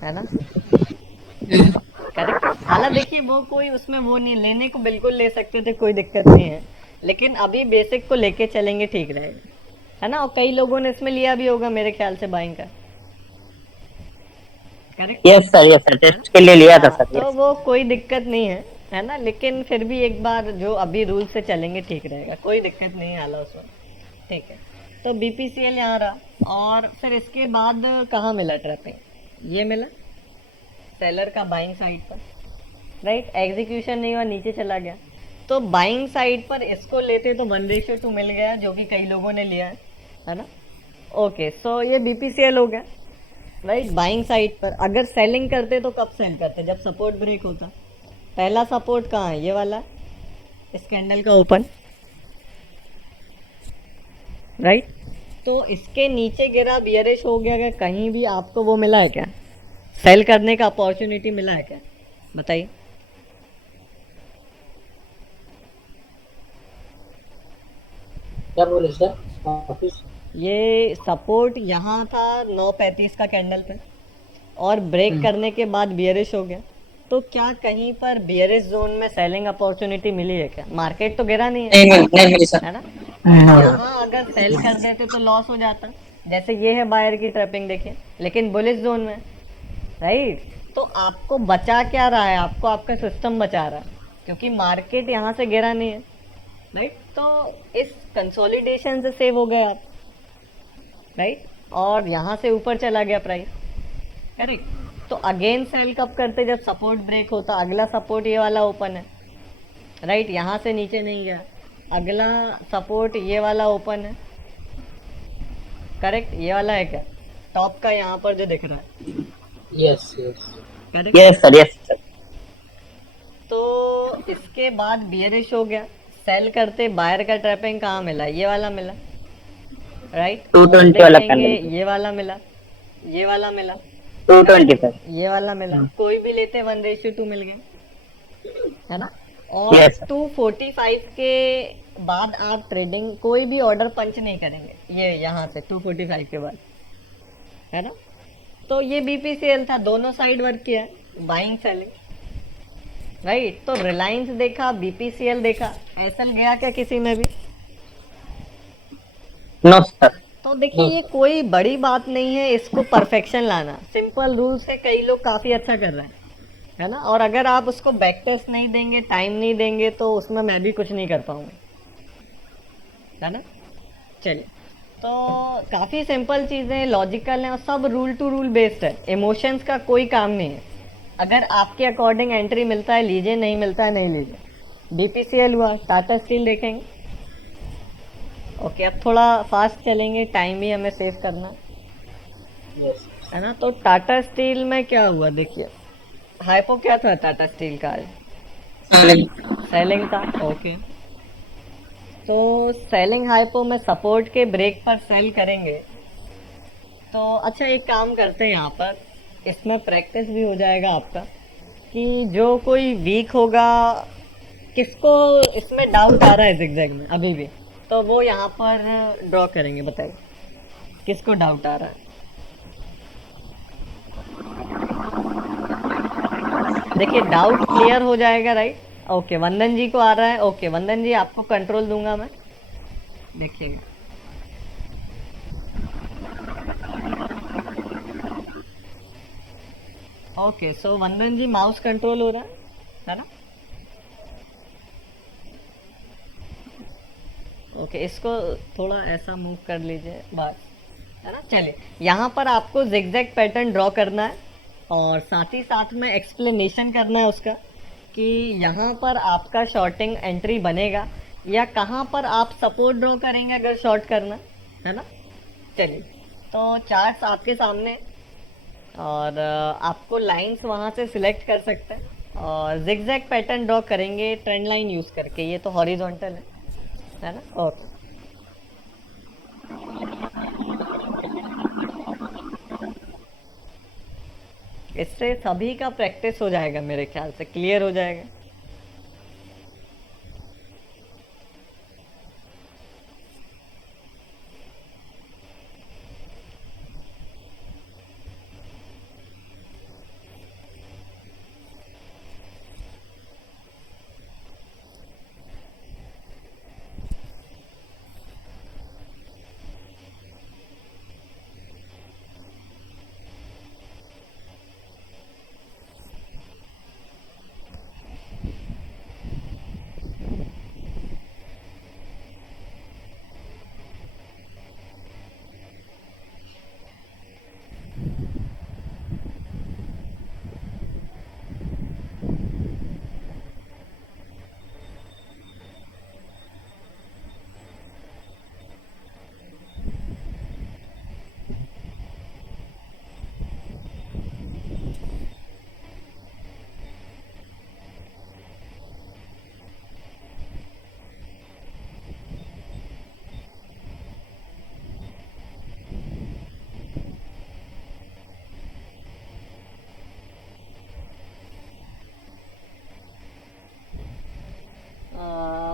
है ना? करेक्ट। हालांकि देखिए वो कोई उसमें वो नहीं, लेने को बिल्कुल ले सकते थे, कोई दिक्कत नहीं है, लेकिन अभी बेसिक को लेके चलेंगे, ठीक रहेगा, है ना? और कई लोगों ने इसमें लिया भी होगा मेरे ख्याल से बाइंग का, करेक्ट? यस सर टेस्ट के लिए लिया था सर। तो वो कोई दिक्कत नहीं है ना? लेकिन फिर भी एक बार जो अभी रूल से चलेंगे ठीक रहेगा, कोई दिक्कत नहीं है हाला उसमें, ठीक है? तो बीपीसीएल यहाँ रहा, और फिर इसके बाद कहाँ मिला ट्रैपिंग? ये मिला सेलर का बाइंग साइड पर, राइट? एग्जीक्यूशन नहीं हुआ, नीचे चला गया, तो बाइंग साइड पर इसको लेते तो 1:2 मिल गया, जो कि कई लोगों ने लिया है, है ना। ओके, सो ये बीपीसीएल हो गया, राइट। बाइंग साइड पर अगर सेलिंग करते तो कब सेल करते, जब सपोर्ट ब्रेक होता। पहला सपोर्ट कहाँ है, ये वाला, इस कैंडल का ओपन, राइट। तो इसके नीचे गिरा, बियरिश हो गया, क्या कहीं भी आपको वो मिला है क्या, सेल करने का अपॉर्चुनिटी मिला है क्या, बताइए। क्या बोले सर वापिस? ये सपोर्ट यहाँ था 9:35 का कैंडल पे, और ब्रेक करने के बाद बियरिश हो गया, तो क्या कहीं पर बियरिश जोन में सेलिंग अपॉर्चुनिटी मिली है क्या, मार्केट तो गिरा नहीं है, नहीं मिली सर। है ना। यहाँ अगर सेल कर देते तो लॉस हो जाता, जैसे ये है बायर की ट्रैपिंग देखिए, लेकिन बुलिश जोन में, राइट। तो आपको बचा क्या रहा है, आपको आपका सिस्टम बचा रहा है, क्योंकि मार्केट यहाँ से गिरा नहीं है, राइट। तो इस कंसोलिडेशन से सेव हो गए आप, राइट, और यहाँ से ऊपर चला गया प्राइस, करेक्ट। तो अगेन सेल कब करते, जब सपोर्ट ब्रेक होता। अगला सपोर्ट ये वाला ओपन है, राइट, यहाँ से नीचे नहीं गया। अगला सपोर्ट ये वाला ओपन है, करेक्ट, ये वाला है क्या, टॉप का यहाँ पर जो दिख रहा है, yes yes correct. Yes sir. तो इसके बाद बियरिश हो गया, सेल करते बायर का ट्रैपिंग कहाँ मिला, ये वाला मिला, राइट। 220 वाला कैंडल, ये वाला मिला, ये वाला मिला, 220 सर। ये वाला मिला, कोई भी लेते 1:2 मिल गए, है ना। और Yes, sir. 245 के बाद आप ट्रेडिंग कोई भी ऑर्डर पंच नहीं करेंगे, ये यहाँ से 245 के बाद, है ना। तो ये बीपीसीएल था, दोनों साइड वर्क किया, बाइंग सेलिंग, राइट। तो रिलायंस देखा, बीपीसीएल देखा, एसएल गया क्या किसी में भी, नो सर। तो देखिए ये कोई बड़ी बात नहीं है इसको परफेक्शन लाना, सिंपल रूल्स है, कई लोग काफ़ी अच्छा कर रहे हैं, है ना। और अगर आप उसको बैक टेस्ट नहीं देंगे, टाइम नहीं देंगे, तो उसमें मैं भी कुछ नहीं कर पाऊंगा, है ना। चलिए, तो काफ़ी सिंपल चीज़ें, लॉजिकल हैं, और सब रूल टू रूल बेस्ड है, इमोशंस का कोई काम नहीं है। अगर आपके अकॉर्डिंग एंट्री मिलता है लीजिए, नहीं मिलता है नहीं लीजिए। बीपीसीएल हुआ, टाटा स्टील देखेंगे। ओके, अब थोड़ा फास्ट चलेंगे, टाइम भी हमें सेव करना है ना। तो टाटा स्टील में क्या हुआ, देखिए हाइपो क्या था टाटा स्टील का, सेलिंग था, ओके। तो सेलिंग हाइपो में सपोर्ट के ब्रेक पर सेल करेंगे, तो अच्छा एक काम करते हैं यहाँ पर, इसमें प्रैक्टिस भी हो जाएगा आपका, कि जो कोई वीक होगा, किसको इसमें डाउट आ रहा है जिगजैग में अभी भी, तो वो यहाँ पर ड्रॉ करेंगे, बताइए किसको डाउट आ रहा है। देखिए डाउट क्लियर हो जाएगा, राइट। ओके, वंदन जी को आ रहा है, ओके वंदन जी आपको कंट्रोल दूंगा मैं, देखिएगा। ओके, सो वंदन जी माउस कंट्रोल हो रहा है ना। ओके, इसको थोड़ा ऐसा मूव कर लीजिए बस, है ना। चलिए, यहाँ पर आपको जिगजैग पैटर्न ड्रॉ करना है, और साथ ही साथ में एक्सप्लेनेशन करना है उसका, कि यहाँ पर आपका शॉर्टिंग एंट्री बनेगा, या कहाँ पर आप सपोर्ट ड्रॉ करेंगे अगर शॉर्ट करना है ना। चलिए, तो चार्ट्स आपके सामने, और आपको लाइंस वहाँ से सिलेक्ट कर सकते हैं, और जिगजैग पैटर्न ड्रॉ करेंगे ट्रेंड लाइन यूज़ करके, ये तो हॉरिजॉन्टल है ना। ओके, इससे सभी का प्रैक्टिस हो जाएगा, मेरे ख्याल से क्लियर हो जाएगा।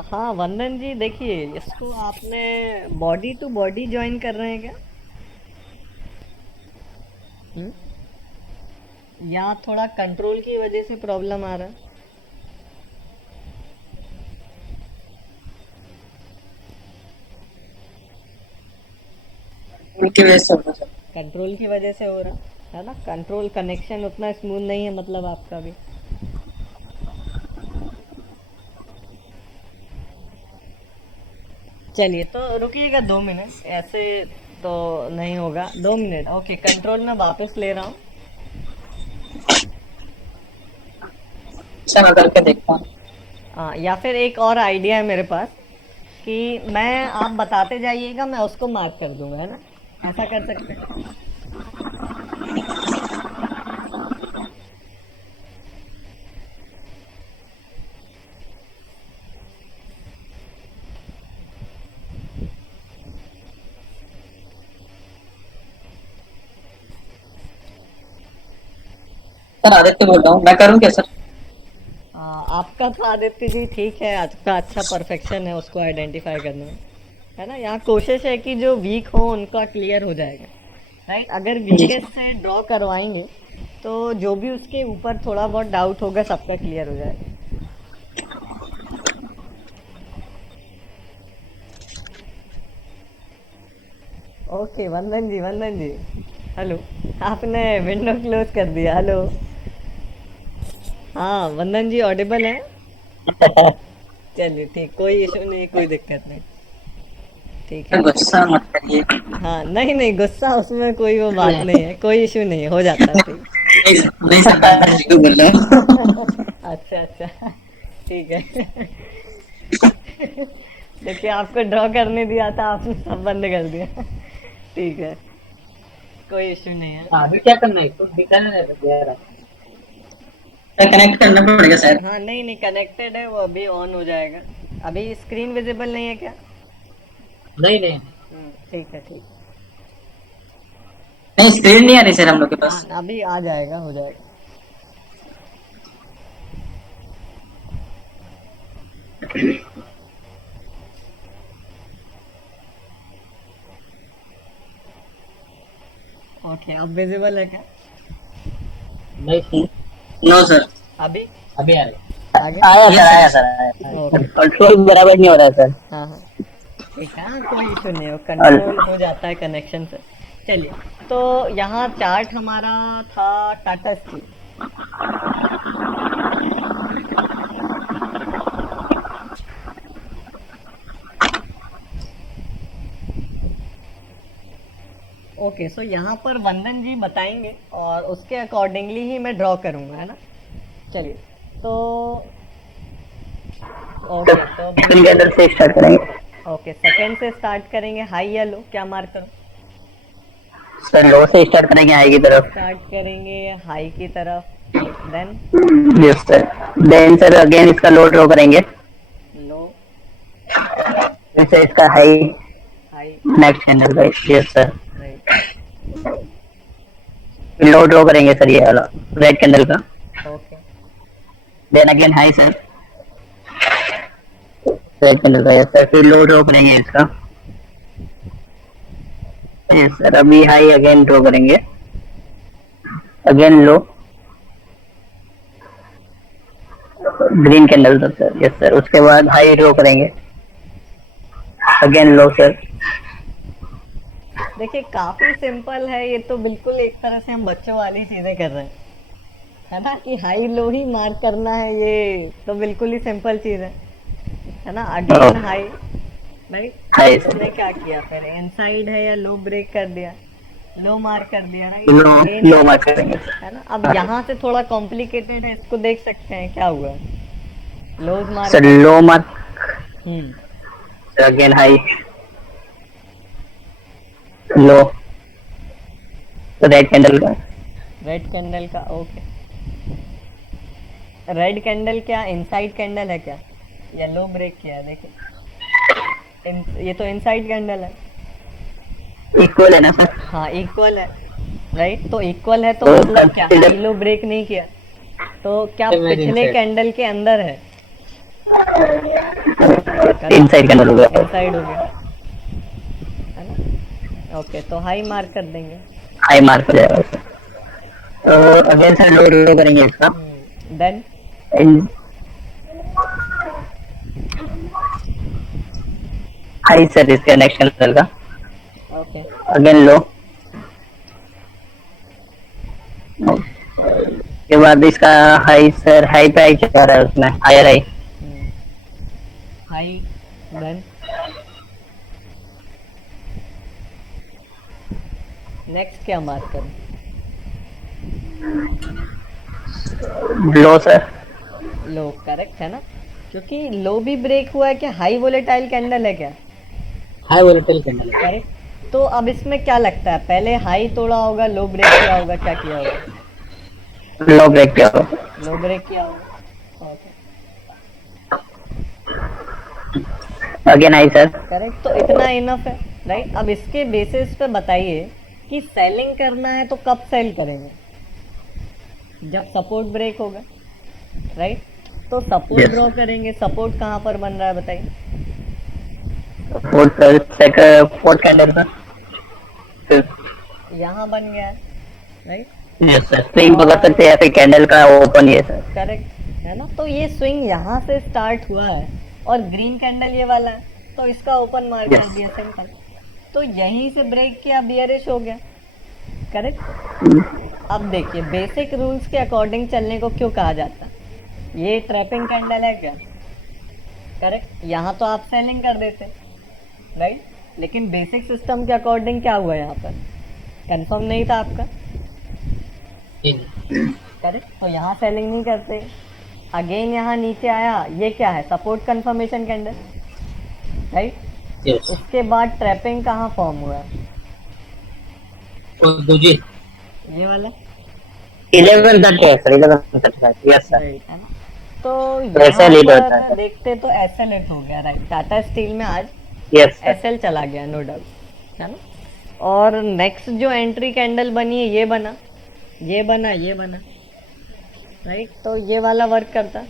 हाँ वंदन जी, देखिए इसको आपने बॉडी टू बॉडी ज्वाइन कर रहे हैं क्या? हम्म? या थोड़ा कंट्रोल की वजह से प्रॉब्लम आ रहा है? उनकी वजह से होगा सर। कंट्रोल की वजह से हो रहा है ना? कंट्रोल कनेक्शन उतना स्मूथ नहीं है मतलब आपका भी। चलिए तो रुकिएगा 2 मिनट, ऐसे तो नहीं होगा। 2 मिनट, ओके। कंट्रोल में वापस ले रहा हूँ। सर मैं करके देखता हूँ। हाँ, या फिर एक और आइडिया है मेरे पास कि मैं आप बताते जाइएगा, मैं उसको मार्क कर दूंगा, है ना? ऐसा कर सकते हैं। सर आदित्य बोल रहा हूँ, मैं करूँ क्या सर? आपका तो आदित्य जी ठीक है, आपका अच्छा परफेक्शन है उसको आइडेंटिफाई करने में, है ना? यहाँ कोशिश है कि जो वीक हो उनका क्लियर हो जाएगा, राइट? अगर वीकेस्ट से ड्रॉ करवाएंगे तो जो भी उसके ऊपर थोड़ा बहुत डाउट होगा सबका क्लियर हो जाएगा। ओके वंदन जी, वंदन जी, हेलो। आपने विंडो क्लोज कर दिया। हेलो, हाँ वंदन जी ऑडिबल है? चलिए ठीक, कोई इशू नहीं, कोई दिक्कत नहीं, ठीक है। गुस्सा मत करिए। हाँ नहीं नहीं, गुस्सा उसमें कोई वो बात नहीं है, कोई इशू नहीं है, हो जाता है ठीक। नहीं सर, मैं जीतू बोल रहा हूँ। अच्छा अच्छा, ठीक है। देखिए आपको ड्रॉ करने दिया था, आपने सब बंद कर दिया। ठीक है, कोई इशू नहीं है। अभी क्या करना है, कुछ दिखाना है दे रहा है। कनेक्ट करना पड़ेगा सर। हाँ नहीं नहीं, कनेक्टेड है वो, अभी ऑन हो जाएगा। अभी स्क्रीन विजिबल नहीं है क्या? नहीं नहीं, ठीक है ठीक। नहीं स्क्रीन नहीं आ रही सर हम लोग के पास। हाँ अभी आ जाएगा, हो जाएगा। ओके, अब विजिबल है क्या? नहीं नो सर। अभी अभी आ रहा आगे? आया सर आया। ओके, कंट्रोल बराबर नहीं हो रहा सर। हाँ हाँ ठीक है, हाँ, कोई इशू नहीं है, कंट्रोल हो जाता है कनेक्शन से। चलिए, तो यहाँ चार्ट हमारा था टाटा स्टील। ओके, सो यहाँ पर वंदन जी बताएंगे और उसके अकॉर्डिंगली ही मैं ड्रॉ करूँगा, है ना? चलिए तो ओके, तो सेकंड कैंडल से स्टार्ट करेंगे ओके सेकंड से स्टार्ट करेंगे। हाई या लो, क्या मार्क करूँ? सर। लो से स्टार्ट करेंगे हाई की तरफ। स्टार्ट करेंगे हाई की तरफ, then yes sir. Then sir again इसका लो ड्रॉ करेंगे, लो, फिर से इसका हाई हाई, नेक्स्ट कैंडल का। Yes sir. Right, low draw करेंगे सर ये वाला रेड कैंडल का। Okay, then again high sir, red candle का। Yes sir. फिर लो ड्रॉ करेंगे इसका। Yes sir. अभी हाई अगेन ड्रॉ करेंगे, अगेन लो, ग्रीन कैंडल तक सर। Yes sir. उसके बाद हाई ड्रॉ करेंगे, अगेन लो सर। देखिए काफी सिंपल है ये तो, बिल्कुल एक तरह से हम बच्चों वाली चीजें कर रहे हैं, है ना? कि हाई लो ही मार्क करना है, ये तो बिल्कुल ही सिंपल चीज है ना? Again high, right? हाई हमने क्या किया, पहले इनसाइड है या लो ब्रेक कर दिया, लो मार्क कर दिया, राइट? लो Again, लो मार्क करेंगे है ना? अब यहाँ से थोड़ा कॉम्प्लिकेटेड है, इसको देख सकते हैं क्या हुआ। लोज मार्क, सर। लो मार्क, हम्म, अगेन हाई, लो, रेड कैंडल का। रेड कैंडल का, ओके। रेड कैंडल क्या इनसाइड कैंडल है क्या, या लो ब्रेक किया है? देखिए ये तो इनसाइड कैंडल है, इक्वल है ना सर? हाँ इक्वल है, राइट? तो इक्वल है तो मतलब क्या, हाई लो ब्रेक नहीं किया, तो क्या पिछले कैंडल के अंदर है? इनसाइड कैंडल हो गया, इनसाइड हो गया है ना। ओके, तो हाई मार्क कर देंगे। हाई मार्क हो जाएगा सर। तो अगेन सर लो करेंगे इसका। देन हाई सर इसका नेक्स्ट कैंडल का, ओके, अगेन लो, के बाद इसका हाई सर, हाई पे हाई क्या रहा है उसमें, higher high, high, then next क्या मार्क करें? लो सर, लो, करेक्ट है ना, क्योंकि लो भी ब्रेक हुआ है। क्या हाई वोलेटाइल कैंडल है क्या? हाई वोलेटाइल कैंडल है। करेक्ट। तो अब इसमें क्या लगता है, पहले हाई तोड़ा होगा, लो ब्रेक किया होगा, क्या किया होगा? लो ब्रेक किया हो, लो ब्रेक किया होगा। Okay, again high sir, correct. तो इतना इनफ है, राइट। अब इसके बेसिस पे बताइए कि सेलिंग करना है तो कब सेल करेंगे? जब सपोर्ट ब्रेक होगा, राइट। तो सपोर्ट Yes. ड्रॉ करेंगे। सपोर्ट कहाँ पर बन रहा है बताइए? फोर्थ फोर्थ कैंडल सर, यहाँ बन गया है, राइट। यस सर, स्विंग पकड़ सकते हैं या फिर कैंडल का ओपन ही है सर। करेक्ट है ना। तो ये स्विंग यहाँ से स्टार्ट हुआ है और ग्रीन कैंडल ये वाला है, तो इसका ओपन मार्क कर दिया, सिंपल। तो यहीं से ब्रेक किया, बियरिश हो गया, करेक्ट। अब देखिए, बेसिक रूल्स के अकॉर्डिंग चलने को क्यों कहा जाता है? ये ट्रैपिंग कैंडल है क्या? करेक्ट। यहाँ तो आप सेलिंग कर देते, राइट। लेकिन बेसिक सिस्टम के अकॉर्डिंग क्या हुआ यहाँ पर? कंफर्म नहीं था आपका, करेक्ट। तो यहाँ सेलिंग नहीं करते। अगेन यहाँ नीचे आया, ये क्या है? Support confirmation candle, right. Yes, उसके बाद ट्रैपिंग कहाँ फॉर्म हुआ? दूजी ये वाला, 11:30 है सर, 11:30 यस सर। राइट है ना। तो ऐसा यहाँ lead होता पर है। देखते तो एसएल हिट हो गया, राइट। टाटा स्टील में आज यस सर, एसएल चला गया, नो डाउट, है ना। और नेक्स्ट जो एंट्री कैंडल बनी है, ये बना, ये बना, ये बना, राइट। तो ये वाला वर्क करता,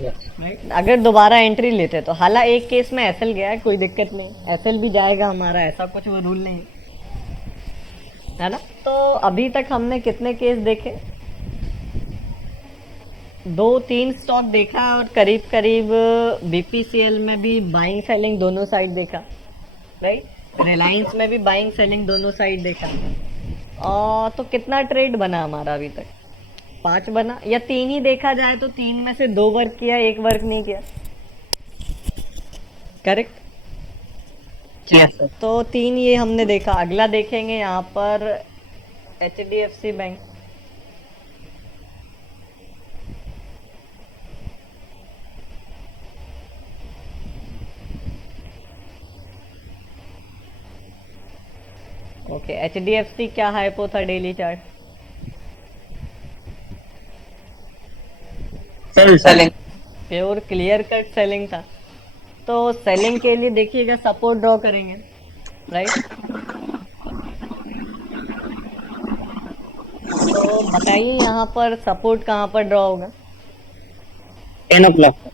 राइट। अगर दोबारा एंट्री लेते तो, हालांकि एक केस में एसएल गया है, कोई दिक्कत नहीं, एसएल भी जाएगा हमारा, ऐसा कुछ वो रूल नहीं है ना। तो अभी तक हमने कितने केस देखे? 2-3 स्टॉक देखा और करीब करीब बीपीसीएल में भी बाइंग सेलिंग दोनों साइड देखा, राइट। रिलायंस में भी बाइंग सेलिंग दोनों साइड देखा। और तो कितना ट्रेड बना हमारा अभी तक? 5 बना, या 3 ही देखा जाए तो 3 में से 2 वर्क किया, 1 वर्क नहीं किया, करेक्ट। यस सर, तो 3 ये हमने देखा। अगला देखेंगे यहाँ पर एचडीएफसी बैंक, ओके। एचडीएफसी क्या हाइपो था daily chart? Selling, pure clear cut selling था। तो सेलिंग के लिए देखिएगा, सपोर्ट ड्रॉ करेंगे, राइट। तो बताइए यहाँ पर सपोर्ट कहाँ पर ड्रॉ होगा? 10 o'clock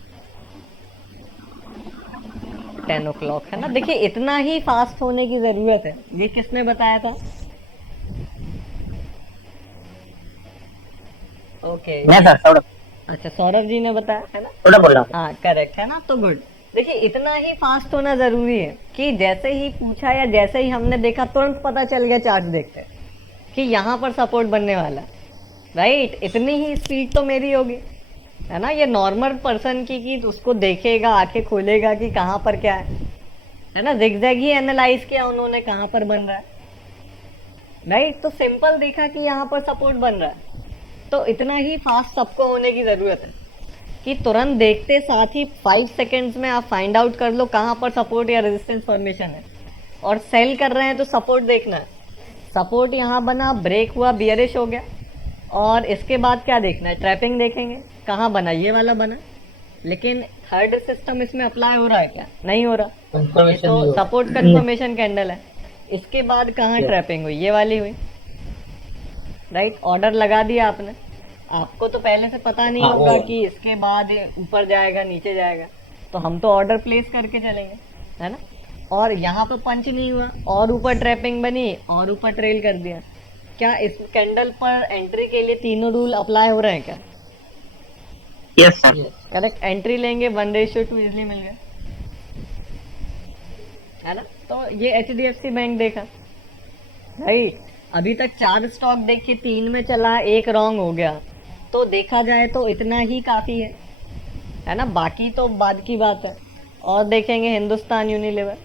10 o'clock है ना। देखिए, इतना ही फास्ट होने की जरूरत है। ये किसने बताया था? ओके, मैं सर थोड़ा अच्छा, सौरभ जी ने बताया है ना। थोड़ा बोल रहा हूँ। हाँ, करेक्ट है ना। तो गुड। देखिए, इतना ही फास्ट होना जरूरी है कि जैसे ही पूछा या जैसे ही हमने देखा, तुरंत पता चल गया चार्ट देखते कि यहाँ पर सपोर्ट बनने वाला है, राइट। इतनी ही स्पीड तो मेरी होगी, है ना। ये नॉर्मल पर्सन की कि उसको देखेगा, आंखें खोलेगा कि कहाँ पर क्या है ना। जिगजैग ही एनालाइज किया उन्होंने, कहाँ पर बन रहा है, राइट। तो सिंपल देखा कि यहाँ पर सपोर्ट बन रहा है। तो इतना ही फास्ट सबको होने की जरूरत है कि तुरंत देखते साथ ही 5 सेकेंड्स में आप फाइंड आउट कर लो कहाँ पर सपोर्ट या रेजिस्टेंस फॉर्मेशन है। और सेल कर रहे हैं तो सपोर्ट देखना है। सपोर्ट यहाँ बना, ब्रेक हुआ, बियरिश हो गया, और इसके बाद क्या देखना है? ट्रैपिंग देखेंगे, कहाँ बना? ये वाला बना। लेकिन थर्ड सिस्टम इसमें अप्लाई हो रहा है क्या? नहीं हो रहा। कंफर्मेशन नहीं तो हुआ। सपोर्ट कंफर्मेशन कैंडल है। इसके बाद कहाँ ट्रैपिंग हुई? ये वाली हुई, राइट। ऑर्डर लगा दिया आपने, आपको तो पहले से पता नहीं हाँ, होगा वो। कि इसके बाद ऊपर जाएगा नीचे जाएगा, तो हम तो ऑर्डर प्लेस करके चलेंगे, है ना। और यहाँ पे पंच नहीं हुआ और ऊपर ट्रैपिंग बनी और ऊपर ट्रेल कर दिया। क्या इस कैंडल पर एंट्री के लिए तीनों रूल अप्लाई हो रहे हैं क्या? Yes sir. करेक्ट। एंट्री लेंगे 1:2 इजली मिल गया, है ना। तो ये HDFC बैंक देखा भाई, अभी तक 4 स्टॉक देखिए, 3 में चला, 1 रॉन्ग हो गया, तो देखा जाए तो इतना ही काफी है ना। बाकी तो बाद की बात है। और देखेंगे हिंदुस्तान यूनिलीवर,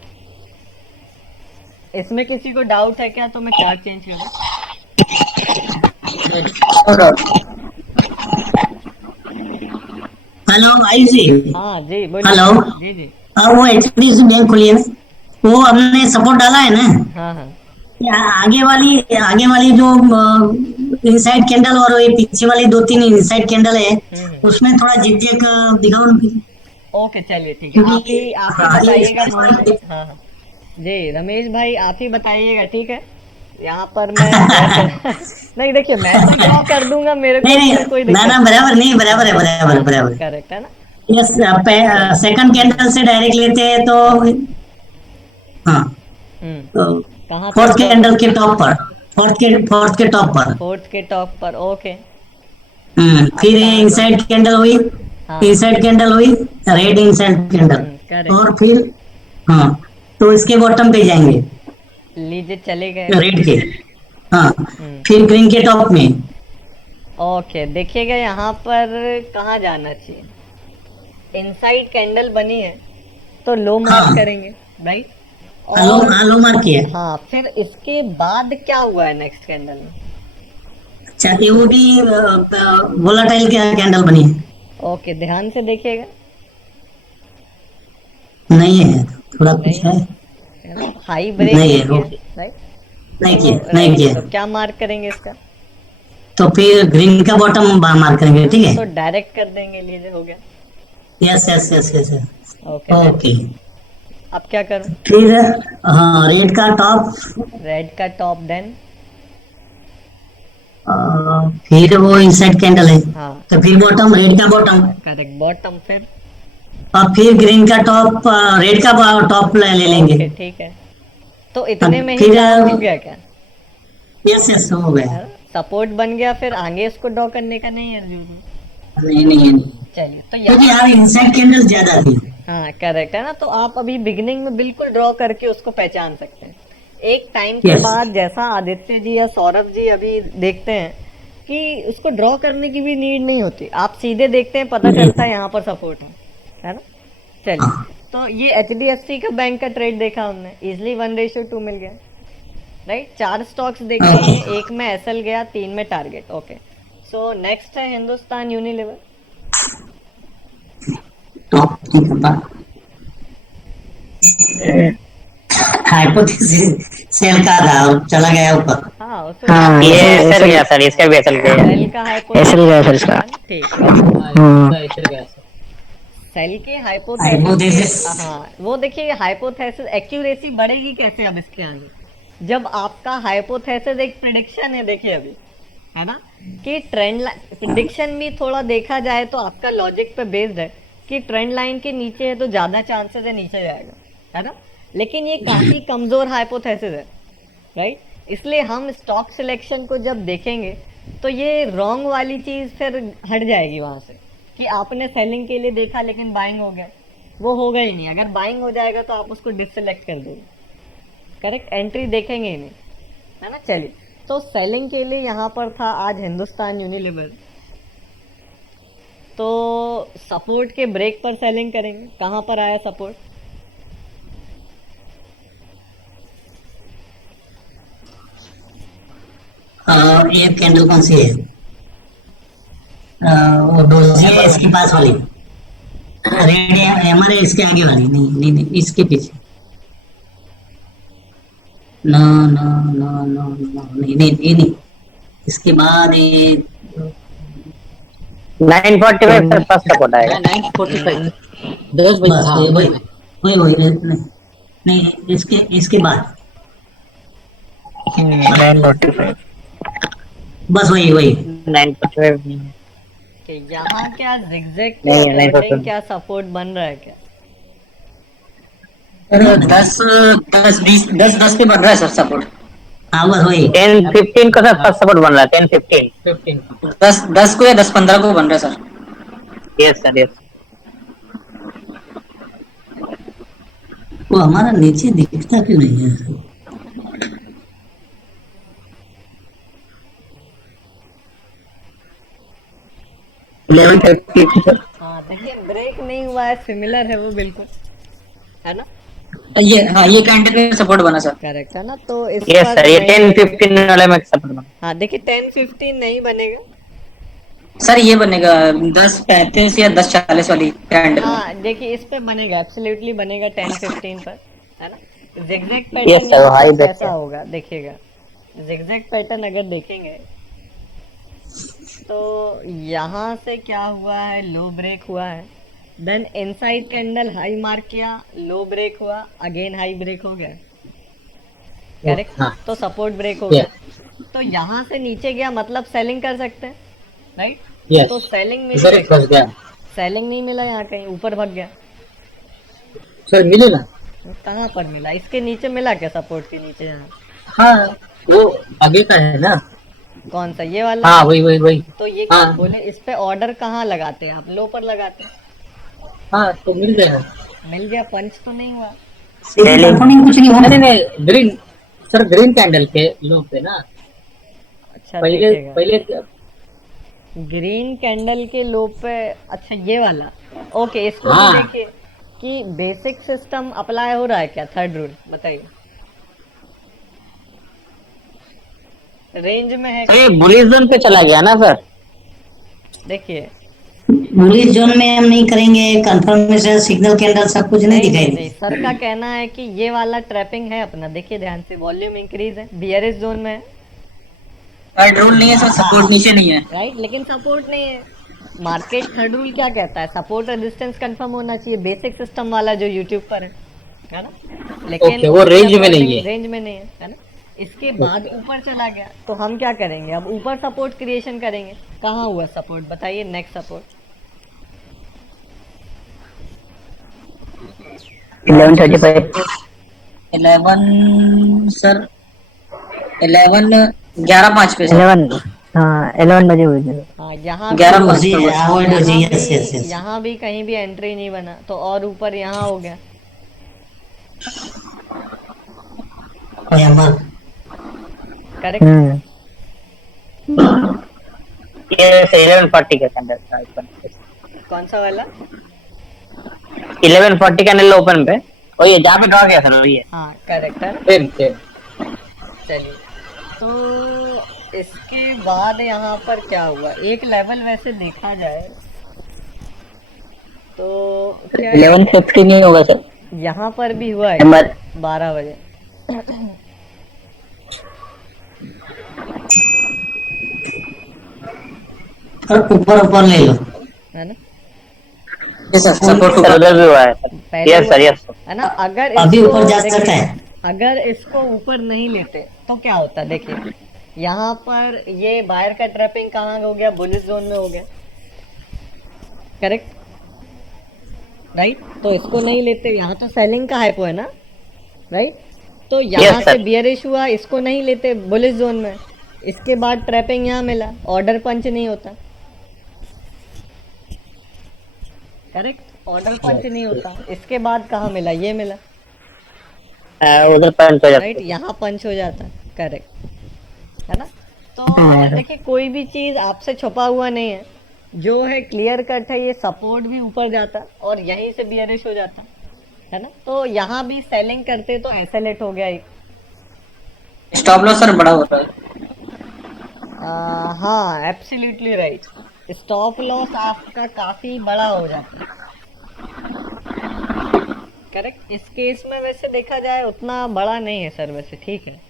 इसमें किसी को डाउट है क्या? तो मैं चार्ट चेंज करूँ? हेलो भाई जी। हाँ जी बोलिए। हेलो। जी जी। हाँ, वो HDFC बैंक खुली है ना, वो हमने सपोर्ट डाला है ना। हाँ हाँ। आगे वाली जो इनसाइड कैंडल और ये पीछे वाली 2-3 इनसाइड कैंडल है, उसमें थोड़ा जिग जिग दिखाओ ना फिर। ओके चलिए ठीक है, क्योंकि आप ही हाँ, ये बताइएगा इसमें मुझे। थोड़ा हाँ हाँ जी, रमेश भाई आप ही बताइएगा, ठीक है। यहाँ पर मैं नहीं देखिए, मैं तो ड्रॉ कर दूंगा, मेरे को नहीं नहीं इसमें कोई ना दिक्कत ना, बराबर नहीं, बराबर है, बराबर बराबर। करेक्ट है ना। यस, सेकंड कैंडल से डायरेक्ट लेते हैं तो हाँ, तो कहाँ से फोर्थ कैंडल के टॉप पर, फोर्थ के टॉप पर। फोर्थ के टॉप पर, ओके। फिर ये इनसाइड कैंडल हुई, हाँ इनसाइड कैंडल हुई, रेड इनसाइड कैंडल, करेक्ट। और फिर हाँ, तो इसके बॉटम पे जाएंगे, लीजिए चले गए। रेड के। हाँ, फिर ग्रीन के टॉप में। ओके देखिएगा यहाँ पर कहाँ जाना चाहिए। इनसाइड कैंडल बनी है तो लो मार्क हाँ। करेंगे, राइट। लो और लो मार्क किया। हाँ, फिर इसके बाद क्या हुआ है नेक्स्ट कैंडल में? अच्छा, ये वो भी वोलाटाइल कैंडल बनी है। ओके ध्यान से देखिएगा। नहीं है, थोड़ा कुछ है। हाई ब्रेक नहीं नहीं है, किया, ओके। राइट। नहीं किया, तो नहीं right, किया। तो क्या मार्क करेंगे इसका? तो फिर ग्रीन का बॉटम मार्क करेंगे, ठीक है। तो डायरेक्ट कर देंगे, लीजिए हो गया। Yes yes yes yes. Okay okay, अब क्या करूं? फिर हाँ, रेड का टॉप, रेड का टॉप, देन फिर वो इनसाइड कैंडल है, हाँ तो फिर बॉटम, रेड का बॉटम, करेक्ट, बॉटम, फिर और फिर ग्रीन का टॉप, रेड का टॉप ले लेंगे। ओके ठीक है। तो इतने में ही फिर काम हो गया क्या? यस यस, हो गया। सपोर्ट बन गया, फिर आगे इसको ड्रॉ करने का नहीं है जरूरत। नहीं नहीं नहीं, चलिए तो क्योंकि यहाँ यार इनसाइड कैंडल ज्यादा थी। हाँ करेक्ट है ना। तो आप अभी बिगिनिंग में बिल्कुल ड्रॉ करके उसको पहचान सकते हैं। एक टाइम के Yes. बाद जैसा आदित्य जी या सौरभ जी अभी देखते हैं कि उसको ड्रॉ करने की भी नीड नहीं होती, आप सीधे देखते हैं, पता चलता है यहाँ पर सपोर्ट है ना। चलिए, तो ये HDFC का बैंक का ट्रेड देखा हमने, इजिली 1:2 मिल गया, राइट। 4 स्टॉक्स देखे हैं, एक में SL गया, 3 में टारगेट। ओके, सो नेक्स्ट है Hindustan Unilever. Top hypothesis sell का था, चला गया ऊपर। हाँ ये एसएल गया सर, इसका भी एसएल गया। सेल का एसएल गया सर इसका। ठीक ऐसे गया सर। सेल के Hypothesis. हाइपोथेसिस, हाँ वो देखिए, हाइपोथेसिस एक्यूरेसी बढ़ेगी कैसे अब इसके आगे, जब आपका हाइपोथेसिस एक प्रिडिक्शन है। देखिए अभी है ना कि ट्रेंड प्रिडिक्शन भी थोड़ा देखा जाए तो आपका लॉजिक पे बेस्ड है कि ट्रेंड लाइन के नीचे है तो ज्यादा चांसेस है नीचे जाएगा, है ना। लेकिन ये काफी कमजोर हाइपोथेसिस है, राइट। इसलिए हम स्टॉक सिलेक्शन को जब देखेंगे तो ये रॉन्ग वाली चीज फिर हट जाएगी वहां से, कि आपने सेलिंग के लिए देखा लेकिन बाइंग हो गया, वो होगा ही नहीं। अगर बाइंग हो जाएगा तो आप उसको डिससेलेक्ट कर दोगे, करेक्ट, एंट्री देखेंगे ही नहीं, है ना। चलिए, तो सेलिंग के लिए यहाँ पर था आज हिंदुस्तान यूनिलीवर, तो सपोर्ट के ब्रेक पर सेलिंग करेंगे। कहाँ पर आया सपोर्ट? ये कैंडल कौन सी है? वो डोजी है इसके पास वाली, रेड एमआर है इसके आगे वाली, नहीं नहीं नहीं, इसके पीछे। No no no no no, नहीं नहीं ये नहीं, इसके बाद ये 945 सर फर्स्ट सपोर्ट आएगा। 945 10 बजे। बस हाँ वही वही वही नहीं, नहीं इसके बाद 945 बस वही 945 कि यहाँ क्या zigzag नहीं, नहीं, ट्रेंडिंग नहीं। क्या सपोर्ट बन रहा है क्या? सर 10 पे बढ़ रहा है सर सपोर्ट। हाँ बस वही 10-15 का सपोर्ट बन रहा है, 10-15। 15 10 को या 10-15 को बन रहा है सर। Yes sir, yes. वो हमारा नीचे दिखता क्यों नहीं है? 11:50 हाँ देखिए ब्रेक नहीं हुआ है, सिमिलर है वो बिल्कुल, है ना? ये कैंडल में सपोर्ट बना सर। करेक्ट है ना? तो इस यस पर सर, ये नहीं 10-15 वाले में सपोर्ट बना। हाँ देखिए 10-15 नहीं बनेगा। सर ये बनेगा 10:35 या 10:40 वाली कैंडल। हाँ देखिए इस पे बनेगा, एब्सोल्युटली बनेगा 10-15 पर, है ना? जिगजैग Yes, पैटर्न sir, यहाँ high पर back कैसा है। होगा देखिएगा। जिगजैग पैटर्न अगर देखेंगे तो यहाँ से क्या हुआ है, लो ब्रेक हुआ है, then inside candle high mark किया, लो ब्रेक हुआ, अगेन हाई ब्रेक हो गया, करेक्ट? हाँ। तो सपोर्ट ब्रेक हो Yeah. गया, तो यहाँ से नीचे गया मतलब सेलिंग कर सकते हैं, राइट? यस, तो सेलिंग इधर मिली, एक फंस गया सेलिंग नहीं मिला, यहाँ कहीं ऊपर भाग गया। सर, मिले ना? कहाँ पर मिला? इसके नीचे मिला क्या? सपोर्ट के नीचे यहाँ हाँ, वो आगे का है ना। कौन सा, ये वाला? हाँ, वही। तो ये हाँ। बोले इस पे ऑर्डर कहाँ लगाते हैं आप? लो पर लगाते हैं। हाँ, तो मिल गया। मिल गया, पंच तो नहीं हुआ। कंफर्मिंग कुछ नहीं हुआ। नहीं, ग्रीन सर, ग्रीन कैंडल के लो पे ना। अच्छा पहले देखिएगा, पहले ग्रीन कैंडल के लो पे, अच्छा ये वाला, ओके। इसको हाँ। भी देखिए कि बेसिक सिस्टम अप्लाई हो रहा है क्या? थर्ड रूल बताइए, रेंज में है क्या? ये बुलिश जोन पे चला गया ना सर। देखिए बुलिश जोन में हम नहीं करेंगे, कंफर्मेशन सिग्नल कैंडल सब कुछ नहीं दिखाई नहीं, सर का कहना है कि ये वाला ट्रैपिंग है अपना। देखिए ध्यान से, वॉल्यूम इंक्रीज है, बियरिश जोन में है, थर्ड रूल नहीं है सर, सपोर्ट नीचे नहीं है। राइट? लेकिन सपोर्ट नहीं है। मार्केट थर्ड रूल क्या कहता है? सपोर्ट रेजिस्टेंस कंफर्म होना चाहिए, बेसिक सिस्टम वाला जो यूट्यूब पर है ना? लेकिन ओके, वो रेंज में नहीं है। रेंज में नहीं है ना? इसके बाद ऊपर चला गया, तो हम क्या करेंगे? अब ऊपर सपोर्ट क्रिएशन करेंगे। कहाँ हुआ सपोर्ट बताइए? Next support 11:35। 11 सर, 11:5 पे सर। 11, हाँ 11 बजे हुए थे। हाँ, यहाँ 11 भी, यस यस यस। यहाँ भी कहीं भी एंट्री नहीं बना, तो और ऊपर यहाँ हो गया, करेक्ट? ये 11:40 का कैंडल था ओपन। कौन सा वाला? 11:40 कैंडल ओपन पे, वही है जहाँ पे ड्रॉ गया सर, वही है। हाँ करेक्ट है। सेम। चलिए, तो इसके बाद यहाँ पर क्या हुआ? एक लेवल वैसे देखा जाए तो क्या 11:50 नहीं होगा सर। यहाँ पर भी हुआ है नंबर 12 बजे। ऊपर ऊपर ले लो। है ना? यस सर, सपोर्ट सर उधर भी हुआ है सर। पहले यस सर, हुआ, यस। है ना? अगर अभी इसको ऊपर जा देखिए, सकता है। अगर इसको ऊपर नहीं लेते तो क्या होता? देखिए यहाँ पर ये बायर का ट्रैपिंग कहाँ हो गया? बुलिश जोन में हो गया, करेक्ट? राइट? तो इसको नहीं लेते, यहाँ तो सेलिंग का हाइपो है ना, राइट? तो यहाँ Yes, से sir. बियरिश हुआ, इसको नहीं लेते बुलिश जोन में, इसके बाद ट्रैपिंग यहाँ मिला, ऑर्डर पंच नहीं होता, करेक्ट? ऑर्डर पंच नहीं होता, इसके बाद कहाँ मिला? ये मिला, उधर पंच हो जाता राइट? यहाँ पंच हो जाता, करेक्ट, है ना? तो देखिए कोई भी चीज आपसे छुपा हुआ नहीं है, जो है क्लियर कट है। ये सपोर्ट भी ऊपर जाता और यहीं से बियरिश हो जाता, है ना? तो यहाँ भी सेलिंग करते तो एसएलएट हो गया एक। स्टॉप लॉस सर बड़ा हो रहा है। हाँ एब्सोल्युटली राइट, स्टॉप लॉस आपका काफी बड़ा हो जाता है, करेक्ट? इस केस में वैसे देखा जाए उतना बड़ा नहीं है सर, वैसे ठीक है।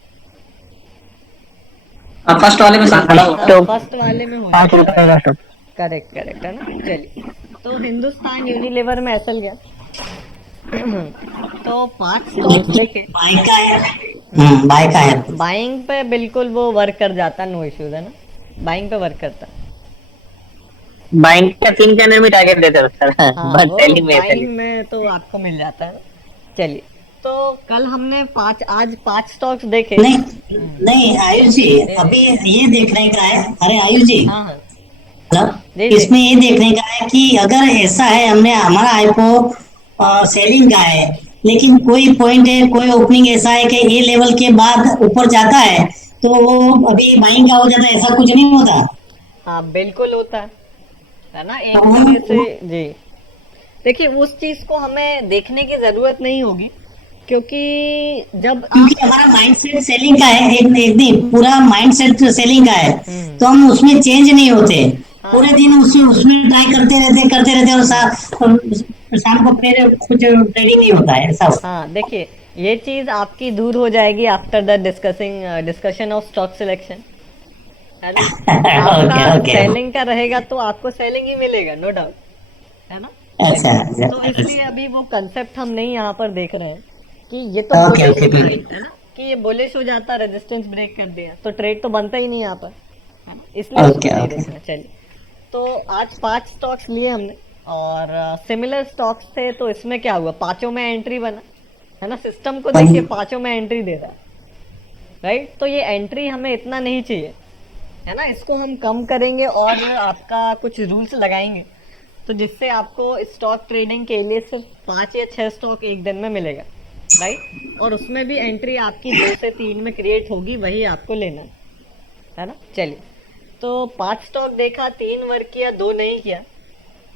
फर्स्ट वाले में सर बड़ा हो रहा है। तो फर्स्ट वाले में हो 5 जाता रुपए का स्टॉप। करेक्ट करेक्ट, है ना? चलिए, तो हिंदुस्तान यूनिलीवर में एसएल गया तो 5 स्टॉक देखे, बाय का है, बाय का है। बाइंग पे बिल्कुल वो वर्क कर जाता, नो इश्यूज, है ना? बाइंग पे वर्क करता। बाइंग का 3 कैंडल में टारगेट देते हो सर, हाँ, बट वो सेलिंग में बाइंग में तो आपको मिल जाता है। चलिए, तो कल हमने आज 5 स्टॉक्स देखे। नहीं नहीं आयुष जी, अभी ये देखने का है, अरे आयुष जी, हाँ हाँ मतलब जी जी। इसमें ये देखने का है कि अगर ऐसा है, हमने हमारा आईपो सेलिंग का है, लेकिन कोई पॉइंट है, कोई ओपनिंग ऐसा है कि ये लेवल के बाद ऊपर जाता है, तो वो अभी बाइंग का हो जाता है, ऐसा कुछ नहीं होता। हाँ बिल्कुल होता है ना, एक तो तरह से जी। देखिए उस चीज को हमें देखने की जरूरत नहीं होगी, क्योंकि जब क्योंकि हमारा माइंडसेट सेलिंग का है, एक एक दिन पूरा माइंडसेट सेलिंग का है, हम्म। तो हम उसमें चेंज नहीं होते, हाँ। पूरे दिन उसमें उसमें ट्राई करते रहते और शाम को फिर कुछ ट्रेडिंग नहीं होता है, ऐसा होता हाँ देखिए, ये चीज आपकी दूर हो जाएगी after the discussion of stock selection, है ना। है। ओके आपका ओके, सेलिंग का रहेगा तो आपको सेलिंग ही मिलेगा, नो डाउट, है ना। अच्छा तो इसलिए अच्छा, अभी वो कंसेप्ट हम नहीं यहाँ पर देख रहे हैं कि ये तो ओके बुलिश ओके है ठीक है। ना, कि ये बुलिश हो जाता, रेजिस्टेंस ब्रेक कर दिया तो ट्रेड तो बनता ही नहीं यहाँ पर, है ना, इसलिए उसको ओके नहीं ओके, देखना। चलिए, तो आज 5 स्टॉक्स लिए हमने और सिमिलर स्टॉक्स थे, तो इसमें क्या हुआ, पांचों में एंट्री बना, है ना। सिस्टम को देखिए पांचों में एंट्री दे रहा है, राइट। तो ये एंट्री हमें इतना नहीं चाहिए, है ना, इसको हम कम करेंगे और आपका कुछ रूल्स लगाएंगे, तो जिससे आपको स्टॉक ट्रेडिंग के लिए सिर्फ 5 या 6 स्टॉक एक दिन में मिलेगा, राइट। और उसमें भी एंट्री आपकी 2 से 3 में क्रिएट होगी, वही आपको लेना है ना। चलिए, तो 5 स्टॉक देखा, 3 वर्क किया, 2 नहीं किया,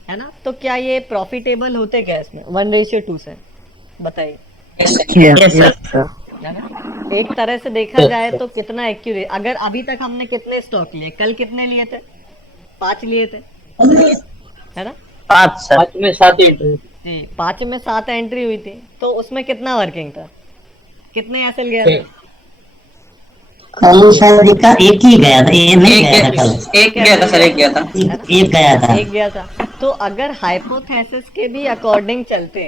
है ना। तो क्या ये प्रॉफिटेबल होते क्या इसमें 1:2 से, बताइए, यस सर। है ना। एक तरह से देखा जाए तो कितना एक्यूरेट, अगर अभी तक हमने कितने स्टॉक लिए, कल कितने लिए थे, 5 लिए थे, है ना। 5 सर। 5 में 7 एंट्री। जी, 5 में 7 एंट्री हुई थी, तो उसमें कितना वर्किंग था, कितने एसएल गया था, कल शायद एक ही गया था, ये नहीं गया था कल, एक गया था सर, एक गया था। एक गया था। एक गया था। तो अगर हाइपोथेसिस के भी अकॉर्डिंग चलते,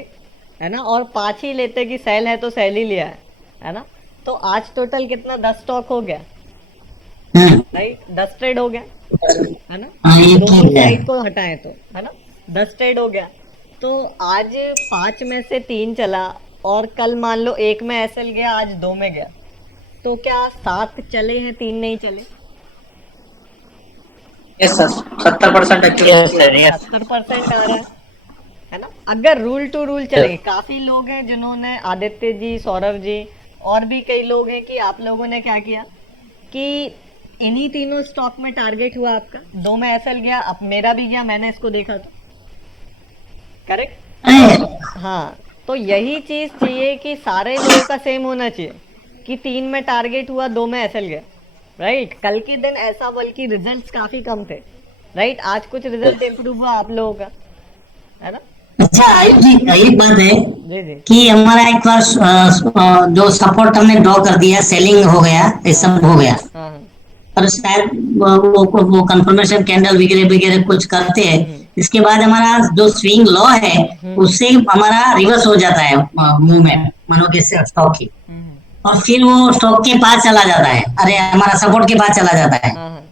है ना, और 5 ही लेते कि सेल है तो सेल ही लिया है ना, तो आज टोटल कितना, 10 स्टॉक हो गया, राइट, 10 ट्रेड हो गया, है ना। हाँ, ये दोनों ठीक है। साइड को हटाए तो, है ना, 10 ट्रेड हो गया। तो आज 5 में से 3 चला, और कल मान लो 1 में एसएल गया, आज 2 में गया, तो क्या 7 चले हैं, 3 नहीं चले, यस सर, 70% एक्यूरेसी। 70% आ रहा है ना। अगर रूल टू रूल चलेंगे, काफी लोग हैं जिन्होंने, आदित्य जी, सौरभ जी, और भी कई लोग हैं, कि आप लोगों ने क्या किया कि इन्हीं तीनों स्टॉक में टारगेट हुआ आपका, 2 में एसएल गया, अब मेरा भी गया, मैंने इसको देखा तो, करेक्ट। हाँ, तो यही चीज चाहिए कि सारे लोगों का सेम होना चाहिए, कि 3 में टारगेट हुआ, 2 में एसएल गया, राइट। कल के दिन ऐसा, बल्कि रिजल्ट्स काफी कम थे, राइट। आज कुछ रिजल्ट इम्प्रूव हुआ आप लोगों का, है ना। अच्छा आयुष जी, एक बात है जी जी। कि हमारा एक बार जो सपोर्ट हमने ड्रॉ कर दिया, सेलिंग हो गया, ये सब हो गया, हाँ हाँ। और शायद वो कंफर्मेशन कैंडल वगैरह वगैरह कुछ करते हैं, इसके बाद हमारा जो स्विंग लॉ है उससे हमारा रिवर्स हो जाता है मूवमेंट, मानो कि स्टॉक की, और फिर वो स्टॉक के पास चला जाता है, अरे हमारा सपोर्ट के पास चला जाता है, हाँ हाँ।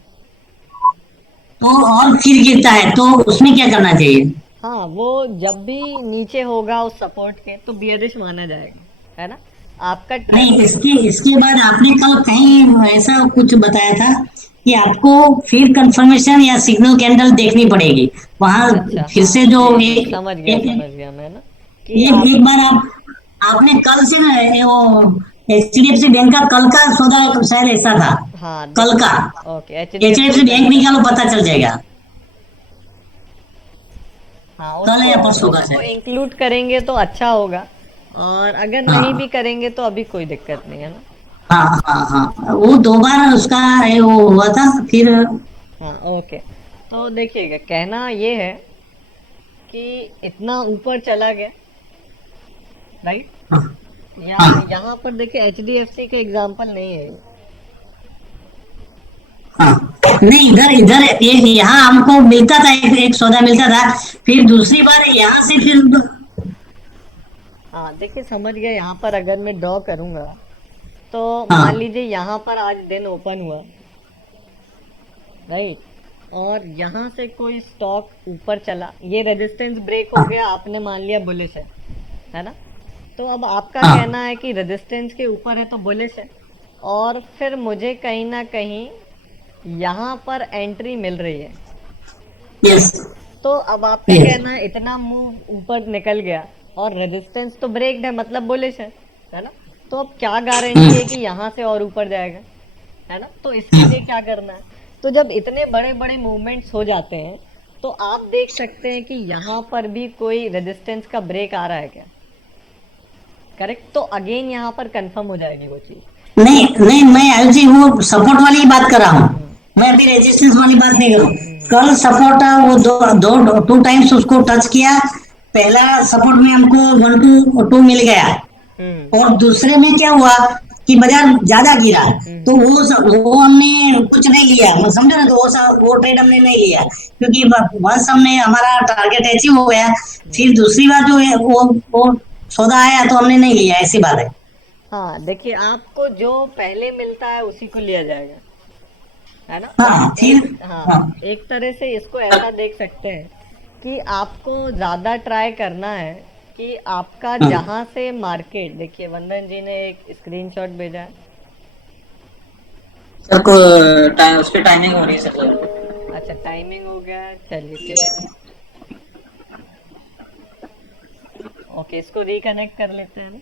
तो और फिर गिरता है, तो उसमें क्या करना चाहिए? हाँ, वो जब भी नीचे होगा उस सपोर्ट के, तो बियरिश माना जाएगा, है ना। आपका नहीं, इसके बाद आपने कल कहीं ऐसा कुछ बताया था कि आपको फिर कंफर्मेशन या सिग्नल कैंडल देखनी पड़ेगी वहां, अच्छा, फिर से जो समझ गया मैं ना, कि एक बार आपने कल से ना, वो एचडीएफसी बैंक का कल का सौदा शायद ऐसा था, हाँ कल का ओके, एचडीएफसी बैंक निकालो, पता चल जाएगा, हाँ, कल या परसों का उसको शायद। इंक्लूड करेंगे तो अच्छा होगा, और अगर नहीं भी करेंगे तो अभी कोई दिक्कत नहीं है ना। हाँ हाँ हाँ, वो 2 बार उसका वो हुआ था फिर। हाँ ओके, तो देखिएगा, कहना ये है कि इतना ऊपर चला गया, राइट। यहाँ पर देखिए एचडीएफसी का एग्जांपल नहीं है, हाँ, नहीं इधर इधर एक यहाँ हमको मिलता था, एक सौदा मिलता था, फिर दूसरी बार यहाँ से फिर। हाँ देखिए, समझ गए। यहाँ पर अगर मैं ड्रॉ करूंगा, तो हाँ। मान लीजिए यहाँ पर आज दिन ओपन हुआ, राइट, और यहाँ से कोई स्टॉक ऊपर चला, ये रेजिस्टेंस ब्रेक हो गया, आपने मान लिया बुलिश है ना, तो अब आपका हाँ। कहना है कि रेजिस्टेंस के ऊपर है तो बुलिश है, और फिर मुझे कहीं ना कहीं यहाँ पर एंट्री मिल रही है। यस तो अब आपका यस कहना है इतना मूव ऊपर निकल गया और रेजिस्टेंस तो ब्रेक्ड है, मतलब बुलिश है ना? तो अब क्या गारंटी है कि यहाँ से और ऊपर जाएगा, है ना? तो इसके लिए क्या करना है? तो जब इतने बड़े बड़े मूवमेंट्स हो जाते हैं तो आप देख सकते हैं कि यहाँ पर भी कोई रेजिस्टेंस का ब्रेक आ रहा है क्या? करेक्ट, तो अगेन यहाँ पर कंफर्म हो जाएगी वो चीज़। नहीं नहीं, मैं आयुष जी वो सपोर्ट वाली ही बात कर रहा हूँ, मैं अभी रेजिस्टेंस वाली बात नहीं कर रहा हूँ। कल सपोर्ट वो दो टू टाइम्स उसको टच किया। पहला सपोर्ट में हमको 1 to 2 मिल गया, हम्म और दूसरे में क्या हुआ कि बाजार ज्यादा गिरा, तो वो हमने कुछ नहीं लिया, मैं समझो ना, तो वो ट्रेड हमने नहीं लिया, क्योंकि बस हमने हमारा टारगेट अचीव हो गया। फिर दूसरी बार जो है वो सौदा आया तो हमने नहीं लिया, ऐसी बात है। हाँ, देखिए आपको जो पहले मिलता है उसी को लिया जाएगा, है ना? हाँ फिर हाँ, हाँ एक तरह से इसको ऐसा देख सकते हैं कि आपको ज़्यादा ट्राई करना है कि आपका जहाँ से मार्केट, देखिए वंदन जी ने एक स्क्रीनशॉट भेजा है। सर को टाइम उसकी टाइमिंग हो रही है सर। अच्छा, टाइमिंग हो गया है, चलिए ठीक है। ओके, इसको रिकनेक्ट कर लेते हैं ना।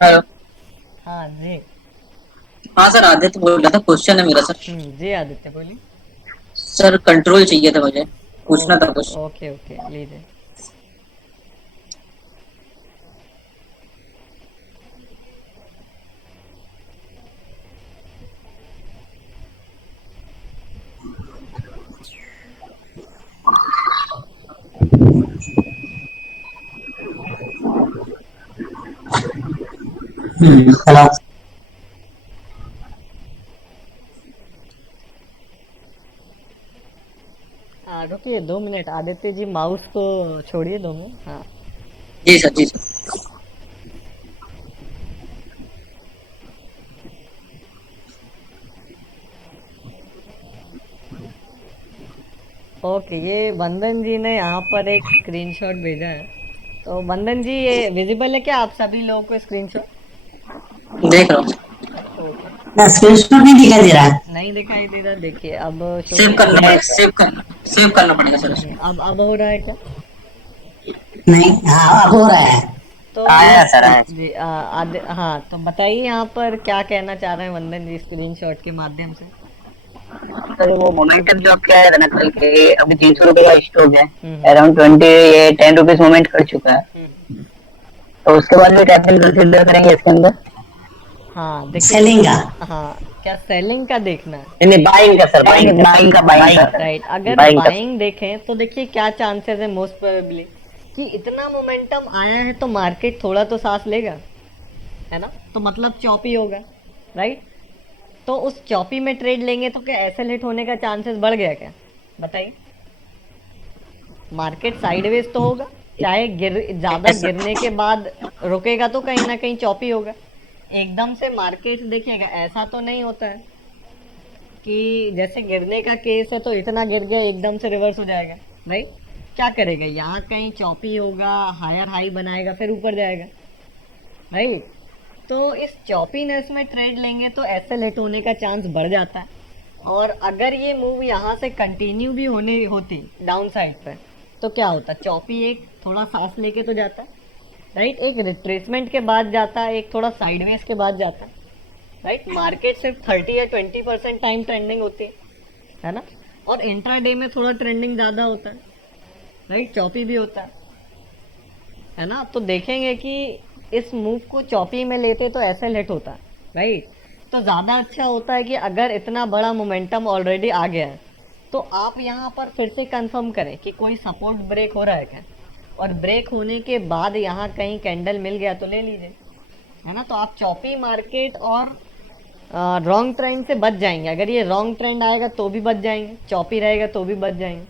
हेलो। हाँ जी। हाँ सर, आदित्य बोल रहा था, क्वेश्चन है मेरा सर। जी आदित्य बोलिए। सर कंट्रोल चाहिए था मुझे, पूछना था कुछ। ओके ओके, लीजिए। हेलो। हाँ रुकिए 2 मिनट, आदित्य जी माउस को छोड़िए 2 मिनट। हाँ जी सर, जी सर। ओके, ये वंदन जी ने यहाँ पर एक स्क्रीनशॉट भेजा है। तो वंदन जी, ये विजिबल है क्या आप सभी लोगों को स्क्रीनशॉट? देख रहा हूँ। ओके, ना स्क्रीनशॉट नहीं दिखाई दे रहा है। नहीं दिखाई दे रहा, देखिए अब सेव करना है, सेव करना पड़ेगा सर। अब हो रहा है क्या? नहीं, हाँ अब हो रहा है। तो आया सर, आया। जी हाँ, तो बताइए यहाँ पर क्या कहना चाह रहे हैं वंदन जी स्क्रीनशॉट के माध्यम से। सर वो मोमेंटम जो आप कह रहे थे ना कल के, अभी 300 रुपए का स्टॉक है, हम्म। अराउंड 10 रुपीज मोमेंट कर चुका है, हम्म। तो उसके बाद भी कैपिटल कंसिडर करेंगे इसके अंदर? हाँ देखिए, सेलिंग का। हाँ, क्या सेलिंग का देखना है? नहीं, बाइंग का सर, बाइंग का राइट, अगर बाइंग का। बाइंग देखें तो देखिए क्या चांसेस है मोस्ट प्रोबेबली कि इतना मोमेंटम आया है तो मार्केट थोड़ा तो सांस लेगा, है ना? तो मतलब चॉपी होगा, राइट? तो उस चॉपी में ट्रेड लेंगे तो क्या ऐसे हिट होने का चांसेस बढ़ गया क्या? बताइए। मार्केट साइडवेज तो होगा, चाहे ज़्यादा गिरने के बाद रुकेगा तो कहीं ना कहीं चॉपी होगा। एकदम से मार्केट देखिएगा ऐसा तो नहीं होता है कि जैसे गिरने का केस है तो इतना गिर गया एकदम से रिवर्स हो जाएगा, राइट? क्या करेगा, यहाँ कहीं चॉपी होगा, हायर हाई बनाएगा, फिर ऊपर जाएगा, राइट? तो इस चॉपीनेस में ट्रेड लेंगे तो एसएल हिट होने का चांस बढ़ जाता है। और अगर ये मूव यहाँ से कंटिन्यू भी होती डाउन साइड पे तो क्या होता, चॉपी एक थोड़ा सांस लेके तो जाता है, राइट? एक रिट्रेसमेंट के बाद जाता है, एक थोड़ा साइडवेज के बाद जाता है, राइट। मार्केट सिर्फ 30 या 20% टाइम ट्रेंडिंग होती है ना, और इंट्राडे में थोड़ा ट्रेंडिंग ज़्यादा होता है, राइट, चॉपी भी होता है ना। तो देखेंगे कि इस मूव को चॉपी में लेते तो ऐसे लेट होता है, राइट। तो ज़्यादा अच्छा होता है कि अगर इतना बड़ा मोमेंटम ऑलरेडी आ गया है तो आप यहाँ पर फिर से कंफर्म करें कि कोई सपोर्ट ब्रेक हो रहा है क्या, और ब्रेक होने के बाद यहाँ कहीं कैंडल मिल गया तो ले लीजिए, है ना। तो आप चॉपी मार्केट और रॉन्ग ट्रेंड से बच जाएंगे। अगर ये रॉन्ग ट्रेंड आएगा तो भी बच जाएंगे, चॉपी रहेगा तो भी बच जाएंगे,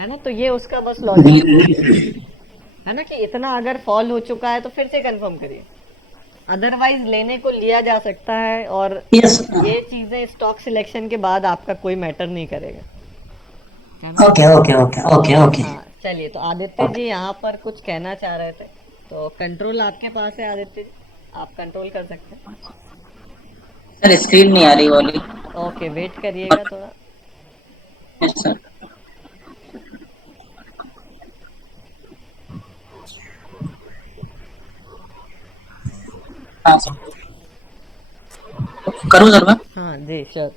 है ना। तो ये उसका बस लॉजिक है ना, कि इतना अगर फॉल हो चुका है तो फिर से कंफर्म करिए, अदरवाइज लेने को लिया जा सकता है। और यस, ये चीज़ें स्टॉक सिलेक्शन के बाद आपका कोई मैटर नहीं करेगा, है ना। Okay okay okay okay okay. हाँ चलिए, तो आदित्य जी यहाँ पर कुछ कहना चाह रहे थे, तो कंट्रोल आपके पास है आदित्य जी, आप कंट्रोल कर सकते हैं। सर स्क्रीन नहीं आ रही वाली। ओके, वेट करिएगा थोड़ा। Yes sir. हाँ सर, करूँ सर मैं? हाँ जी श्योर।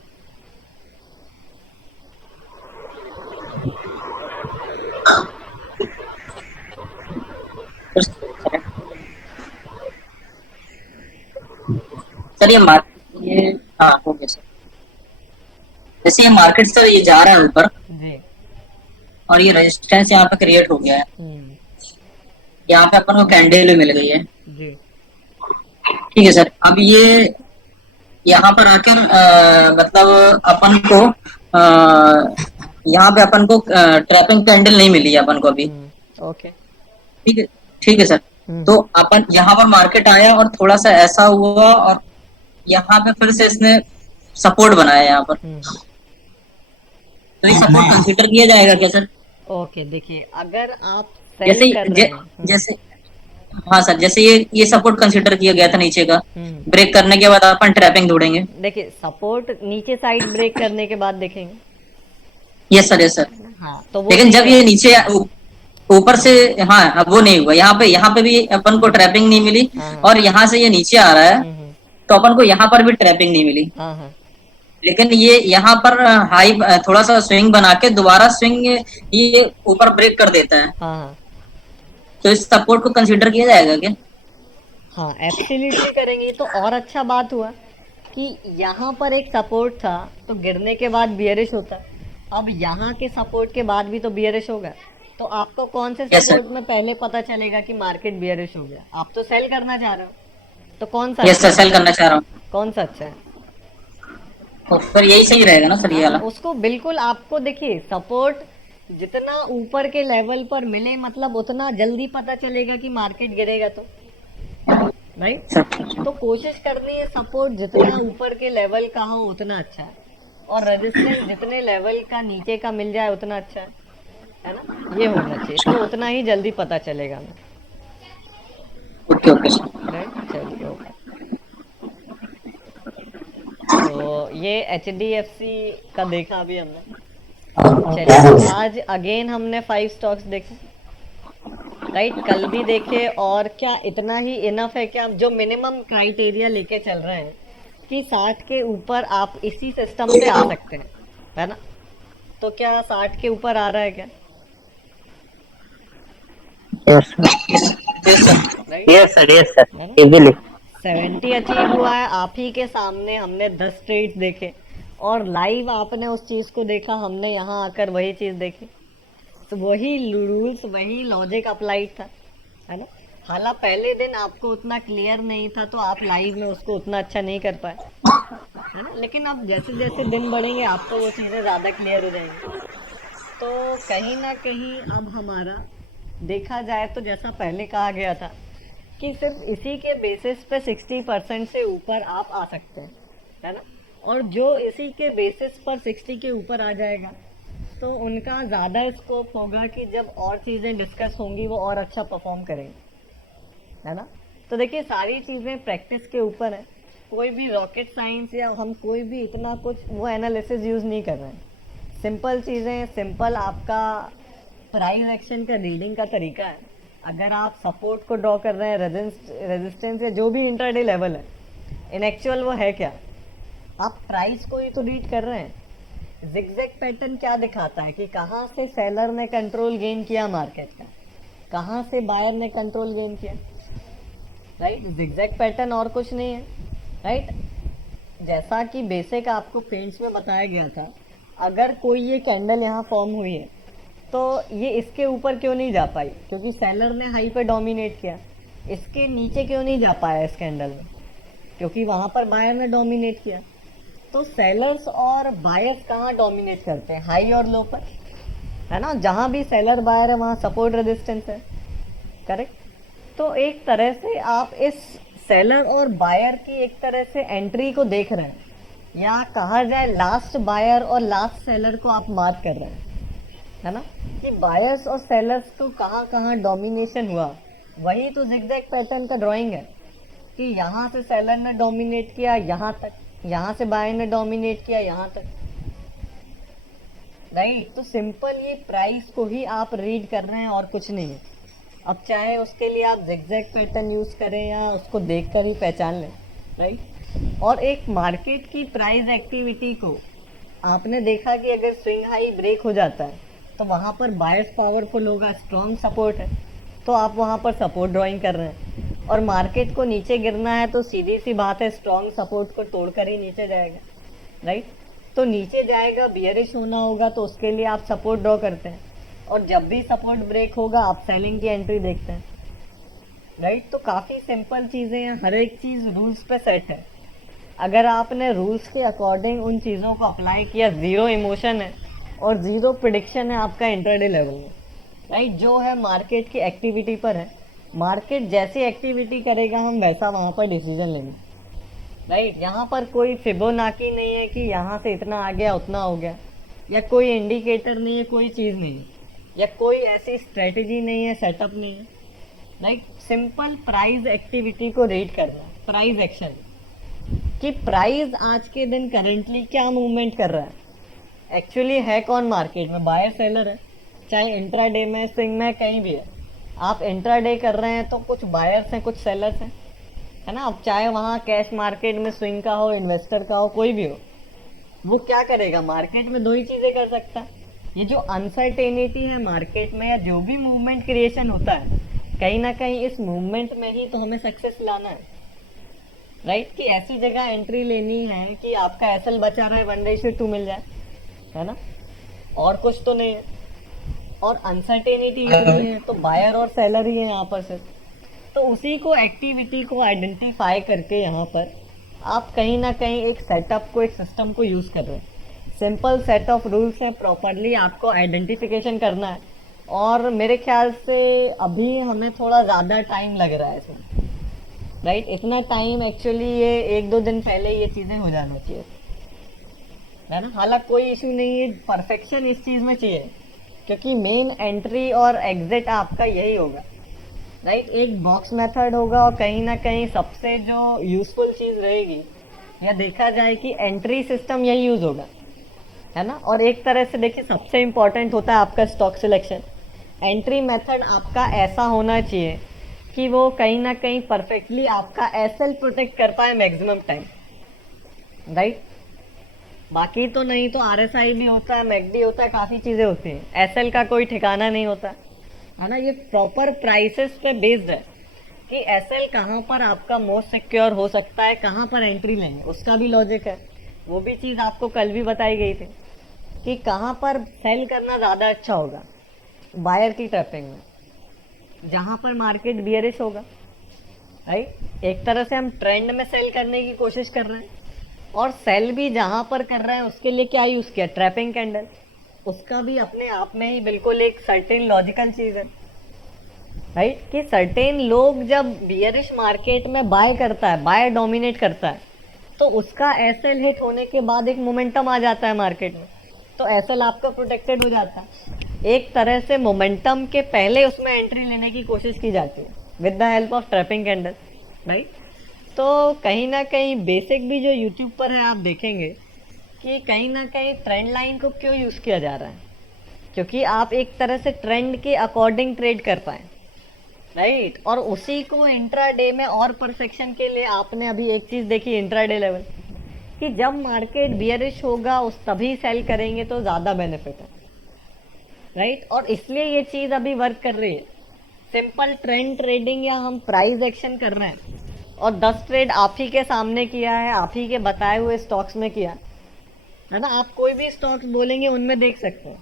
सर ये हाँ हो गया सर। जैसे ये मार्केट सर ये जा रहा है ऊपर जी। और ये रेजिस्टेंस यहाँ पे क्रिएट हो गया है, हम्म, यहाँ पे अपन को कैंडल मिल गई है, जी। ठीक है सर। अब ये यहाँ पर आकर मतलब अपन को यहाँ पे अपन को ट्रैपिंग कैंडल नहीं मिली है अपन को अभी, ओके। ठीक है, ठीक है सर। तो अपन यहाँ पर मार्केट आया और थोड़ा सा ऐसा हुआ और यहाँ पे फिर से इसने सपोर्ट बनाया यहाँ पर, तो ये सपोर्ट कंसीडर किया जाएगा क्या सर? ओके, देखिए अगर आप जैसे सेल कर रहे हैं, जैसे हाँ सर, जैसे ये सपोर्ट कंसीडर किया गया था नीचे का, हम्म, ब्रेक करने के बाद अपन ट्रैपिंग ढूंढेंगे। देखिए सपोर्ट नीचे साइड ब्रेक करने के बाद देखेंगे। Yes sir, yes sir. हाँ तो वो लेकिन जब नहीं ये नीचे ऊपर से, हाँ अब वो नहीं हुआ, यहाँ पे भी अपन को ट्रैपिंग नहीं मिली, हाँ, और यहाँ से ये नीचे आ रहा है हम्म, तो अपन को यहाँ पर भी ट्रैपिंग नहीं मिली। हाँ हाँ लेकिन ये यहाँ पर हाई थोड़ा सा स्विंग बना के दोबारा स्विंग ये ऊपर ब्रेक कर देता है, हाँ हाँ तो इस सपोर्ट को कंसीडर किया जाएगा क्या? हाँ, एब्सोल्युटली करेंगे। तो और अच्छा बात हुआ कि यहाँ पर एक सपोर्ट था तो गिरने के बाद बियरिश होता है, अब यहाँ के सपोर्ट के बाद भी तो बियरिश होगा। तो आपको कौन से Yes, sir. सपोर्ट में पहले पता चलेगा कि मार्केट बियरिश हो गया? आप तो सेल करना चाह रहे हो, तो कौन सा यस अच्छा सर, सेल करना चाह रहा हूँ। है? कौन सा अच्छा है? तो फिर यही सही रहेगा ना सर, ये वाला? उसको बिल्कुल, आपको देखिए सपोर्ट जितना ऊपर के लेवल पर मिले मतलब उतना जल्दी पता चलेगा कि मार्केट गिरेगा, तो राइट। सर तो कोशिश करनी है सपोर्ट जितना ऊपर के लेवल का हो उतना अच्छा है, और रेजिस्टेंस जितने लेवल का नीचे का मिल जाए उतना अच्छा है ना, ये होना चाहिए, तो उतना ही जल्दी पता चलेगा हमें, ओके ओके सर। राइट। चलिए ओके। तो ये HDFC का देखा अभी हमने। चलिए आज अगेन हमने 5 स्टॉक्स देखे, राइट, कल भी देखे। और क्या इतना ही इनफ है क्या? जो मिनिमम क्राइटेरिया लेके चल रहे हैं कि 60 के ऊपर आप इसी सिस्टम पे आ सकते हैं, है ना। तो क्या 60 के ऊपर आ रहा है क्या? Yes right, yes sir, yes sir, है ना। इजीली 70 अचीव हुआ है आप ही के सामने, हमने 10 ट्रेड देखे और लाइव आपने उस चीज को देखा, हमने यहाँ आकर वही चीज देखी। तो वही रूल्स वही लॉजिक अप्लाइड था, है ना। हालांकि पहले दिन आपको उतना क्लियर नहीं था तो आप लाइव में उसको उतना अच्छा नहीं कर पाए, है ना। लेकिन अब जैसे जैसे दिन बढ़ेंगे आपको वो चीज़ें ज़्यादा क्लियर हो जाएंगी। तो कहीं ना कहीं अब हमारा देखा जाए तो जैसा पहले कहा गया था कि सिर्फ इसी के बेसिस पे 60% से ऊपर आप आ सकते हैं, है ना। और जो इसी के बेसिस पर 60 के ऊपर आ जाएगा तो उनका ज़्यादा स्कोप होगा कि जब और चीज़ें डिस्कस होंगी वो और अच्छा परफॉर्म करेंगे, है ना। तो देखिए सारी चीज़ें प्रैक्टिस के ऊपर है, कोई भी रॉकेट साइंस या हम कोई भी इतना कुछ वो एनालिसिस यूज़ नहीं कर रहे हैं। सिंपल चीज़ें, सिंपल आपका प्राइस एक्शन का रीडिंग का तरीका है। अगर आप सपोर्ट को ड्रॉ कर रहे हैं, रेजिस्टेंस या जो भी इंट्राडे लेवल है, इन एक्चुअल वो है क्या? आप प्राइस को ही तो रीड कर रहे हैं। जिगजैग पैटर्न क्या दिखाता है कि कहाँ से सेलर ने कंट्रोल गेन किया मार्केट का, कहाँ से बायर ने कंट्रोल गेन किया, राइट। जिगजैग पैटर्न और कुछ नहीं है, राइट। जैसा कि बेसिक आपको पेंट्स में बताया गया था, अगर कोई ये कैंडल यहाँ फॉर्म हुई है तो ये इसके ऊपर क्यों नहीं जा पाई? क्योंकि सेलर ने हाई पे डोमिनेट किया। इसके नीचे क्यों नहीं जा पाया इस कैंडल में? क्योंकि वहाँ पर बायर ने डोमिनेट किया। तो सेलर्स और बायर्स कहाँ डोमिनेट करते हैं? हाई और लो पर, है ना। जहाँ भी सेलर बायर है वहाँ सपोर्ट रेजिस्टेंस है, करेक्ट। तो एक तरह से आप इस सेलर और बायर की एक तरह से एंट्री को देख रहे हैं, या कहा जाए लास्ट बायर और लास्ट सेलर को आप मार्क कर रहे हैं, है ना, कि बायर्स और सेलर्स को कहाँ कहाँ डोमिनेशन हुआ। वही तो जिगजैग पैटर्न का ड्राइंग है कि यहाँ से सेलर ने डोमिनेट किया यहाँ तक, यहाँ से बायर ने डोमिनेट किया यहाँ तक, राइट। तो सिंपल ये प्राइस को ही आप रीड कर रहे हैं और कुछ नहीं है। अब चाहे उसके लिए आप जिगजैग पैटर्न यूज करें या उसको देखकर ही पहचान लें, राइट। और एक मार्केट की प्राइस एक्टिविटी को आपने देखा कि अगर स्विंग हाई ब्रेक हो जाता है तो वहाँ पर बायर्स पावरफुल होगा, स्ट्रॉन्ग सपोर्ट है, तो आप वहाँ पर सपोर्ट ड्राइंग कर रहे हैं। और मार्केट को नीचे गिरना है तो सीधी सी बात है, स्ट्रॉन्ग सपोर्ट को तोड़कर ही नीचे जाएगा, राइट। तो नीचे जाएगा, बियरिश होना होगा, तो उसके लिए आप सपोर्ट ड्रॉ करते हैं, और जब भी सपोर्ट ब्रेक होगा आप सेलिंग की एंट्री देखते हैं, राइट। तो काफ़ी सिंपल चीज़ें हैं, हर एक चीज़ रूल्स पे सेट है। अगर आपने रूल्स के अकॉर्डिंग उन चीज़ों को अप्लाई किया, ज़ीरो इमोशन है और ज़ीरो प्रिडिक्शन है आपका इंट्राडे लेवल में, राइट। जो है मार्केट की एक्टिविटी पर है, मार्केट जैसी एक्टिविटी करेगा हम वैसा वहाँ पर डिसीजन लेंगे, राइट। यहाँ पर कोई फिबोनाची नहीं है कि यहाँ से इतना आ गया उतना हो गया, या कोई इंडिकेटर नहीं है, कोई चीज़ नहीं है, या कोई ऐसी स्ट्रेटजी नहीं है, सेटअप नहीं है, राइट। सिंपल प्राइस एक्टिविटी को रीड करना, प्राइस एक्शन, कि प्राइस आज के दिन करेंटली क्या मूवमेंट कर रहा है। एक्चुअली है कौन मार्केट में? बायर सेलर है, चाहे इंट्राडे में, स्विंग में, कहीं भी है। आप इंट्राडे कर रहे हैं तो कुछ बायर्स हैं, कुछ सेलर्स हैं, है ना। अब चाहे वहाँ कैश मार्केट में स्विंग का हो, इन्वेस्टर का हो, कोई भी हो, वो क्या करेगा? मार्केट में दो ही चीज़ें कर सकता है। ये जो अनसर्टेनिटी है मार्केट में, या जो भी मूवमेंट क्रिएशन होता है, कहीं ना कहीं इस मूवमेंट में ही तो हमें सक्सेस लाना है, राइट। कि ऐसी जगह एंट्री लेनी है कि आपका एसएल बचा रहा है 1:2 मिल जाए, है ना, और कुछ तो नहीं है। और अनसर्टेनिटी इतनी है तो बायर और सेलर ही है यहाँ पर सिर्फ। तो उसी को, एक्टिविटी को आइडेंटिफाई करके यहाँ पर आप कहीं ना कहीं एक सेटअप को, एक सिस्टम को यूज़ कर रहे हैं। सिंपल सेट ऑफ रूल्स है, प्रॉपरली आपको आइडेंटिफिकेशन करना है। और मेरे ख्याल से अभी हमें थोड़ा ज़्यादा टाइम लग रहा है इसमें, राइट। इतना टाइम एक्चुअली ये 1-2 दिन पहले ये चीज़ें हो जाना चाहिए, है ना। हालांकि कोई इशू नहीं है, परफेक्शन इस चीज़ में चाहिए, क्योंकि मेन एंट्री और एग्जिट आपका यही होगा, राइट। एक बॉक्स मेथड होगा, और कहीं ना कहीं सबसे जो यूजफुल चीज़ रहेगी, या देखा जाए कि एंट्री सिस्टम यही यूज़ होगा, है ना। और एक तरह से देखिए सबसे इम्पॉर्टेंट होता है आपका स्टॉक सिलेक्शन। एंट्री मेथड आपका ऐसा होना चाहिए कि वो कहीं ना कहीं परफेक्टली आपका एसएल प्रोटेक्ट कर पाए मैक्सिमम टाइम, राइट। बाकी तो नहीं तो आरएसआई भी होता है, मैकडी होता है, काफ़ी चीज़ें होती हैं, एसएल का कोई ठिकाना नहीं होता, है ना। ये प्रॉपर प्राइसेस पे बेस्ड है कि एसएल कहाँ पर आपका मोस्ट सिक्योर हो सकता है, कहाँ पर एंट्री लेंगे, उसका भी लॉजिक है। वो भी चीज़ आपको कल भी बताई गई थी कि कहाँ पर सेल करना ज़्यादा अच्छा होगा बायर की ट्रैपिंग में, जहाँ पर मार्केट बियरिश होगा, राइट। एक तरह से हम ट्रेंड में सेल करने की कोशिश कर रहे हैं, और सेल भी जहाँ पर कर रहे हैं उसके लिए क्या यूज़ किया? Trapping candle. उसका भी अपने आप में ही बिल्कुल एक सर्टेन लॉजिकल चीज़ है, राइट। कि सर्टेन लोग जब बियरिश मार्केट में बाय करता है, बाय डोमिनेट करता है, तो उसका एसएल हिट होने के बाद एक मोमेंटम आ जाता है मार्केट में, तो एसएल आपका प्रोटेक्टेड हो जाता है। एक तरह से मोमेंटम के पहले उसमें एंट्री लेने की कोशिश की जाती है with the help of trapping candle, right. तो कहीं ना कहीं बेसिक भी जो यूट्यूब पर है आप देखेंगे कि कहीं ना कहीं ट्रेंड लाइन को क्यों यूज़ किया जा रहा है, क्योंकि आप एक तरह से ट्रेंड के अकॉर्डिंग ट्रेड कर पाएँ, राइट। और उसी को इंट्राडे में और परफेक्शन के लिए आपने अभी एक चीज देखी इंट्राडे लेवल, कि जब मार्केट बियरिश होगा उस तभी सेल करेंगे तो ज्यादा बेनिफिट है, राइट। और इसलिए ये चीज अभी वर्क कर रही है। सिंपल ट्रेंड ट्रेडिंग या हम प्राइस एक्शन कर रहे हैं और 10 ट्रेड आप ही के सामने किया है, आप ही के बताए हुए स्टॉक्स में किया है ना। आप कोई भी स्टॉक्स बोलेंगे उनमें देख सकते हैं,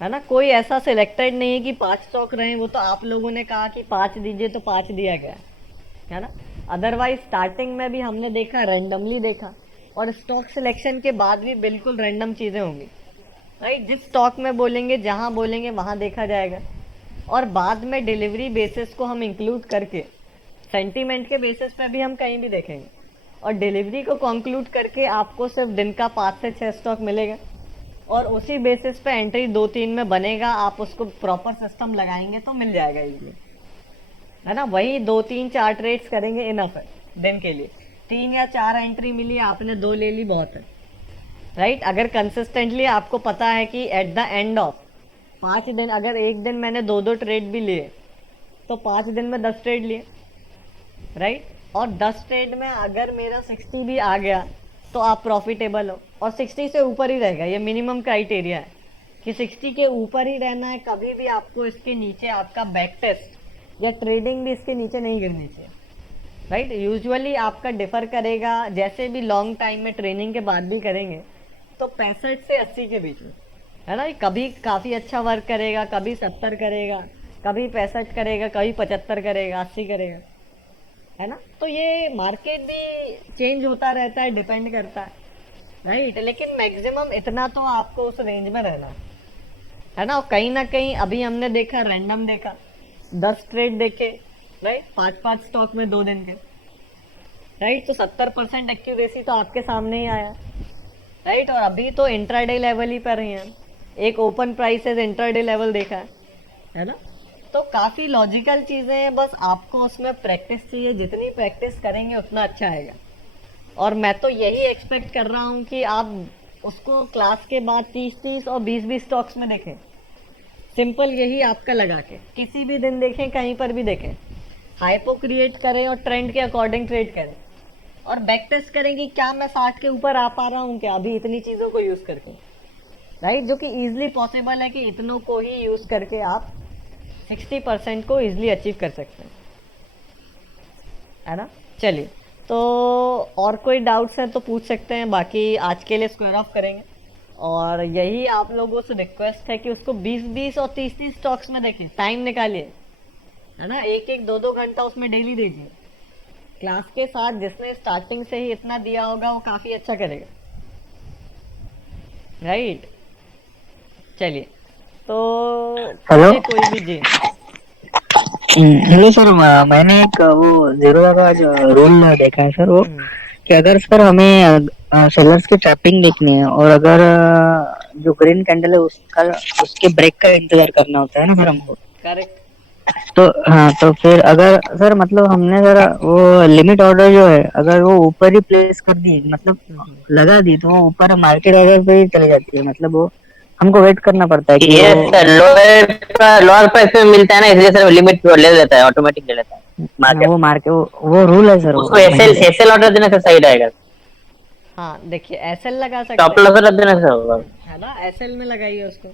है ना। कोई ऐसा सिलेक्टेड नहीं है कि 5 स्टॉक रहे, वो तो आप लोगों ने कहा कि 5 दीजिए तो 5 दिया गया है ना। अदरवाइज स्टार्टिंग में भी हमने देखा, रैंडमली देखा, और स्टॉक सिलेक्शन के बाद भी बिल्कुल रैंडम चीज़ें होंगी, राइट। जिस स्टॉक में बोलेंगे, जहाँ बोलेंगे वहाँ देखा जाएगा, और बाद में डिलीवरी बेसिस को हम इंक्लूड करके सेंटीमेंट के बेसिस पे भी हम कहीं भी देखेंगे, और डिलीवरी को कंक्लूड करके आपको सिर्फ दिन का 5 से 6 स्टॉक मिलेगा, और उसी बेसिस पे एंट्री 2-3 में बनेगा। आप उसको प्रॉपर सिस्टम लगाएंगे तो मिल जाएगा इजीली, है ना। वही 2-3-4 ट्रेड्स करेंगे, इनफ है दिन के लिए। 3 या 4 एंट्री मिली, आपने 2 ले ली, बहुत है, राइट। अगर कंसिस्टेंटली आपको पता है कि एट द एंड ऑफ 5 दिन, अगर एक दिन मैंने 2-2 ट्रेड भी लिए तो 5 दिन में 10 ट्रेड लिए, राइट। और 10 ट्रेड में अगर मेरा 60 भी आ गया तो आप प्रॉफिटेबल हो, और 60 से ऊपर ही रहेगा। ये मिनिमम क्राइटेरिया है कि 60 के ऊपर ही रहना है। कभी भी आपको इसके नीचे आपका बैक टेस्ट या ट्रेडिंग भी इसके नीचे नहीं गिरनी चाहिए, राइट। यूजुअली आपका डिफर करेगा, जैसे भी लॉन्ग टाइम में ट्रेनिंग के बाद भी करेंगे तो 65 से 80 के बीच में, है ना। कभी काफ़ी अच्छा वर्क करेगा, कभी 70 करेगा, कभी 65 करेगा, कभी 75 करेगा, 80 करेगा, है ना। तो ये मार्केट भी चेंज होता रहता है, डिपेंड करता है, राइट। लेकिन मैक्सिमम इतना तो आपको उस रेंज में रहना है ना। और कहीं ना कहीं अभी हमने देखा, रैंडम देखा, 10 ट्रेड देखे, राइट, 5-5 स्टॉक में 2 दिन के, राइट। तो 70% एक्यूरेसी तो आपके सामने ही आया, राइट। और अभी तो इंट्राडे लेवल ही पर ही हैं, एक ओपन प्राइसेस इंट्राडे लेवल देखा है ना। तो काफ़ी लॉजिकल चीज़ें हैं, बस आपको उसमें प्रैक्टिस चाहिए। जितनी प्रैक्टिस करेंगे उतना अच्छा आएगा। और मैं तो यही एक्सपेक्ट कर रहा हूँ कि आप उसको क्लास के बाद 30-30 और 20-20 स्टॉक्स में देखें। सिंपल यही आपका लगा के किसी भी दिन देखें, कहीं पर भी देखें, हाइपो क्रिएट करें और ट्रेंड के अकॉर्डिंग ट्रेड करें, और बैक टेस्ट करें कि क्या मैं 60 के ऊपर आ पा रहा हूँ क्या अभी इतनी चीज़ों को यूज़ करके, राइट। जो कि ईजिली पॉसिबल है कि इतनों को ही यूज़ करके आप 60% को ईजिली अचीव कर सकते हैं, है ना। चलिए, तो और कोई डाउट्स हैं तो पूछ सकते हैं, बाकी आज के लिए स्क्वायर ऑफ करेंगे। और यही आप लोगों से रिक्वेस्ट है कि उसको 20-20 और 30-30 स्टॉक्स में देखें, टाइम निकालिए, है ना। 1-1, 2-2 घंटा उसमें डेली दीजिए क्लास के साथ। जिसने स्टार्टिंग से ही इतना दिया होगा वो काफ़ी अच्छा करेगा, राइट। चलिए, तो हेलो। कोई भी जी। हेलो सर, मैंने एक वो जीरो का जो रूल देखा है सर, वो कि अगर सर हमें सेलर्स की ट्रैपिंग देखनी है और अगर जो ग्रीन कैंडल है उसका उसके ब्रेक का इंतजार करना होता है ना सर हमको, करेक्ट। तो हाँ, तो फिर अगर सर मतलब हमने सर वो लिमिट ऑर्डर जो है अगर वो ऊपर ही प्लेस कर दी, मतलब लगा दी, तो वो ऊपर मार्केट ऑर्डर पे ही चली जाती है, मतलब वो हमको वेट करना पड़ता है कि यस सर, लोअर प्राइस में मिलता है ना, इसलिए सर लिमिट ले लेता है, ऑटोमेटिक ले लेता है मार्केट। वो मार्केट वो रूल है सर। उसको एसएल ऑर्डर देने से सही रहेगा। हाँ देखिए, एसएल लगा सकते टॉप हैं, लॉस ऑर्डर देने से होगा, है ना। एसएल में लगाइए उसको।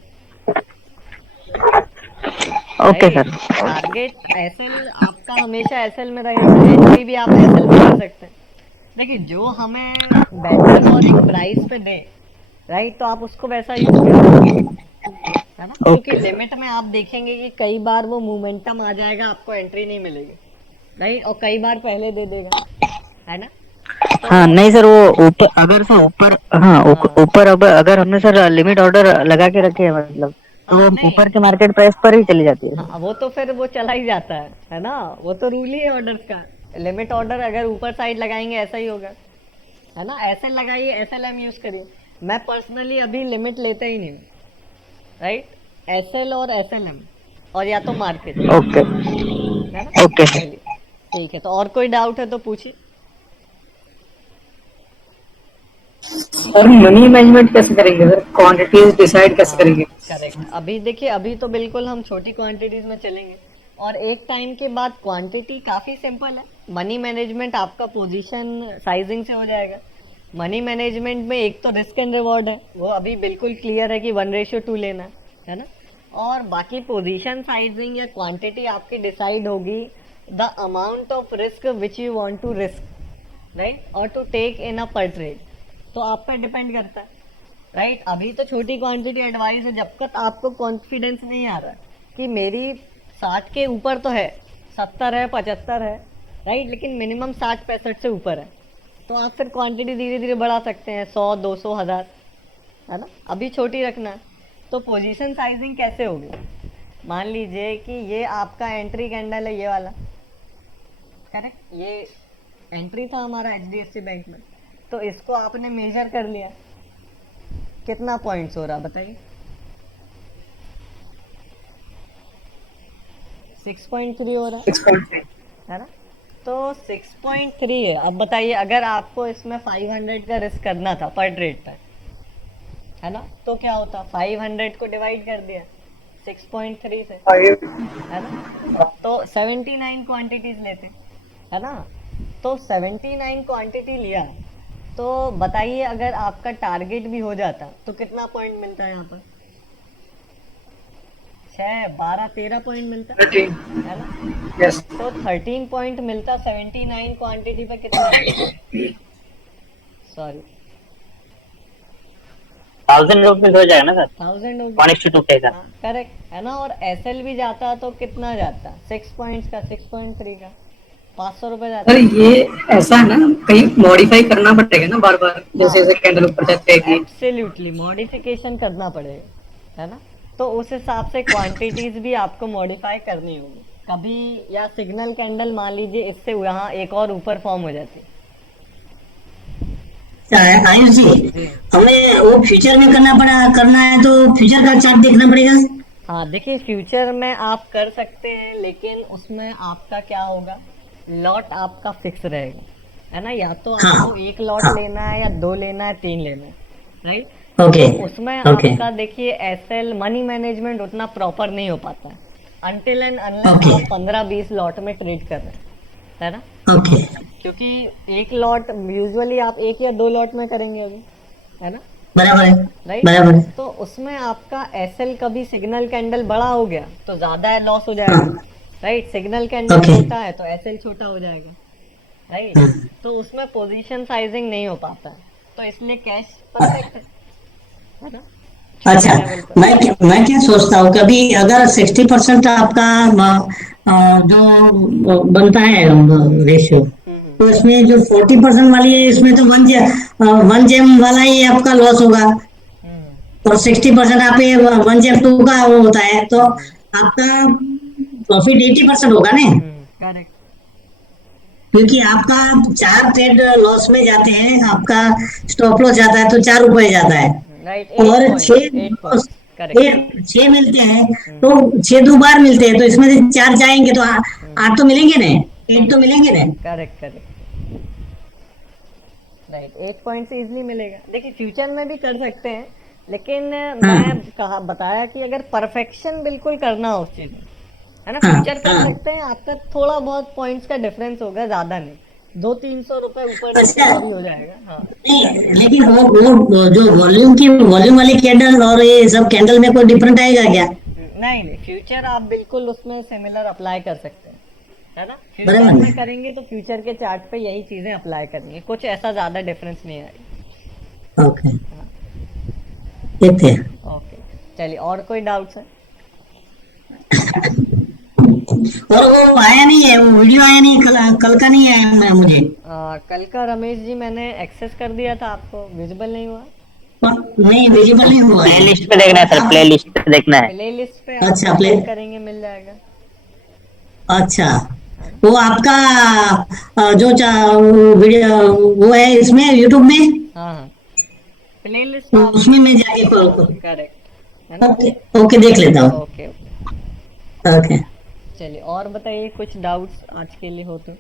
Okay sir. टारगेट एसएल आपका हमेशा एसएल में रहेगा, एंट्री भी आप एसएल में कर सकते हैं। देखिए, जो हमें बेटर और एक प्राइस पे दे, राइट, तो आप उसको वैसा यूज करें, है ना। क्योंकि लिमिट में आप देखेंगे कि कई बार वो मोमेंटम आ जाएगा, आपको एंट्री नहीं मिलेगी, राइट, और कई बार पहले दे देगा, है ना। हाँ नहीं सर, वो ऊपर अगर सर ऊपर, हाँ ऊपर अगर हमने सर लिमिट ऑर्डर लगा के रखे हैं, मतलब तो वो ऊपर के मार्केट प्राइस पर ही चली जाती है। हाँ, वो तो फिर वो चला ही जाता है ना। वो तो रूल ही है ऑर्डर का। लिमिट ऑर्डर अगर ऊपर साइड लगाएंगे ऐसा ही होगा, है ना। ऐसे लगाइए, एसएलएम यूज करिए। मैं पर्सनली अभी लिमिट लेता ही नहीं, राइट। एसएल और एसएलएम और या तो मार्केट, ओके है ना। ओके चलिए, ठीक है। तो और कोई डाउट है तो पूछिए। सर मनी मैनेजमेंट कैसे करेंगे सर, क्वांटिटीज डिसाइड कैसे करेंगे? करेक्ट। अभी देखिए, अभी तो बिल्कुल हम छोटी क्वांटिटीज में चलेंगे और एक टाइम के बाद क्वांटिटी काफ़ी सिंपल है। मनी मैनेजमेंट आपका पोजीशन साइजिंग से हो जाएगा। मनी मैनेजमेंट में एक तो रिस्क एंड रिवॉर्ड है, वो अभी बिल्कुल क्लियर है कि 1:2 लेना है ना। और बाकी पोजीशन साइजिंग या क्वांटिटी आपकी डिसाइड होगी the amount of risk which you want to risk, right, और to take in a per trade. तो आप पर डिपेंड करता है, राइट। अभी तो छोटी क्वांटिटी एडवाइस है, जब तक आपको कॉन्फिडेंस नहीं आ रहा कि मेरी 60 के ऊपर तो है, 70 है, 75 है, राइट, लेकिन मिनिमम 60-65 से ऊपर है, तो आप फिर क्वांटिटी धीरे धीरे बढ़ा सकते हैं, 100, 200, 1000, है ना। अभी छोटी रखना है। तो पोजीशन साइजिंग कैसे होगी? मान लीजिए कि ये आपका एंट्री कैंडल है, ये वाला, करेक्ट, ये एंट्री था हमारा HDFC बैंक में, तो इसको आपने मेजर कर लिया, कितना पॉइंट्स हो रहा बताइए? 6.3 हो रहा है, 6.3 है ना। तो 6.3 है। अब बताइए अगर आपको इसमें 500 का रिस्क करना था पर ट्रेड पर, है ना, तो क्या होता? 500 को डिवाइड कर दिया 6.3 से, है ना, तो 79 क्वांटिटीज लेते, है ना। तो 79 क्वांटिटी लिया, तो बताइए अगर आपका टारगेट भी हो जाता तो कितना पॉइंट मिलता है यहाँ पर? 6, 12, 13 पॉइंट मिलता है ना। यस तो 13 पॉइंट मिलता 79 क्वांटिटी पे कितना? सॉरी, 1000 रुपीज हो जाएगा ना सर, 1000 1:2 के साथ। करेक्ट, है ना। और SL भी जाता तो कितना जाता? 6 पॉइंट्स का, 6.3 का 500 रुपए जाता। सर ये ऐसा है ना, कहीं मॉडिफाई करना पड़ेगा ना बार बार, जैसे जैसे कैंडल ऊपर जाते हैं। एब्सोल्युटली मॉडिफिकेशन करना पड़ेगा, है ना। तो उस हिसाब से क्वांटिटीज भी आपको मॉडिफाई करनी होगी कभी, या सिग्नल कैंडल मान लीजिए इससे यहाँ एक और ऊपर फॉर्म हो जाती है। आयुष जी, हमें वो फ्यूचर में करना है तो फ्यूचर का चार्ट देखना पड़ेगा। हाँ देखिए, फ्यूचर में आप कर सकते हैं, लेकिन उसमें आपका क्या होगा, लॉट आपका फिक्स रहेगा, है ना। या तो आपको एक लॉट लेना है, या 2 लेना है, 3 लेना है, राइट। ओके उसमें ओके आपका देखिए SL मनी मैनेजमेंट उतना प्रॉपर नहीं हो पाता है अनटिल एंड अनलेस आप 15-20 लॉट में ट्रेड कर रहे हैं, है ना। ओके क्योंकि एक लॉट यूजुअली आप 1 या 2 लॉट में करेंगे अभी, है ना, बराबर है राइट। बराबर है। तो उसमें आपका SL कभी सिग्नल कैंडल बड़ा हो गया तो ज्यादा लॉस हो जाएगा, राइट। Signal candle Okay. छोटा है तो SL छोटा हो जाएगा, राइट। तो उसमें पोजीशन साइजिंग नहीं हो पाता है, तो इसलिए कैश परफेक्ट है ना। अच्छा, मैं क्या सोचता हूँ, कभी अगर 60% आपका जो बनता है रेशियो, तो इसमें जो 40% वाली है, इसमें तो वन जेम वाला ही आपका लॉस होगा, और 60% आप ये 1/2 का वो होता है, तो आपका प्रॉफिट 80% होगा ना, करेक्ट, क्योंकि आपका 4 ट्रेड लॉस में जाते हैं, आपका स्टॉप लॉस जाता है तो 4 रुपए जाता है, राइट। और 8 पॉइंट, करेक्ट। 6 मिलते हैं, तो 6 2 बार मिलते हैं, तो इसमें से 4 जाएंगे तो 8 तो मिलेंगे ना, 8 तो मिलेंगे ना। Correct correct, right. 8 पॉइंट से इजीली मिलेगा। देखिए फ्यूचर में भी कर सकते हैं, लेकिन मैं कहा बताया कि अगर परफेक्शन बिल्कुल करना हो उस चीज में, है ना, फ्यूचर कर सकते हैं। आपका थोड़ा बहुत पॉइंट्स का डिफरेंस होगा, ज्यादा नहीं, 200-300 रुपए ऊपर नीचे भी हो जाएगा। हाँ नहीं, लेकिन वो जो वॉल्यूम वाली कैंडल और ये सब कैंडल में कोई डिफरेंट आएगा क्या? नहीं नहीं, फ्यूचर आप बिल्कुल उसमें सिमिलर अप्लाई कर सकते हैं, है ना। बराबर। फ्यूचर में करेंगे तो फ्यूचर के चार्ट पे यही चीजें अप्लाई करनी है, कुछ ऐसा ज्यादा डिफरेंस नहीं आएगा। ओके, देखते हैं। ओके, चलिए, और कोई डाउट्स है? और वो आया नहीं है, वो वीडियो आया नहीं, कल का नहीं आया मुझे। कल का रमेश जी मैंने एक्सेस कर दिया था, आपको विजिबल नहीं हुआ? नहीं, विजिबल नहीं हुआ प्ले है। लिस्ट पे देखना है सर, प्ले लिस्ट पे देखना है। प्ले लिस्ट पे अच्छा, आप play- click करेंगे मिल जाएगा। अच्छा, वो आपका वीडियो वो है इसमें यूट्यूब में, हाँ हाँ, प्ले लिस्ट उसमें मैं जाके करेक्ट है ना। ओके ओके, देख लेता हूँ। ओके ओके, ओके, चलिए, और बताइए कुछ डाउट्स आज के लिए हो तो।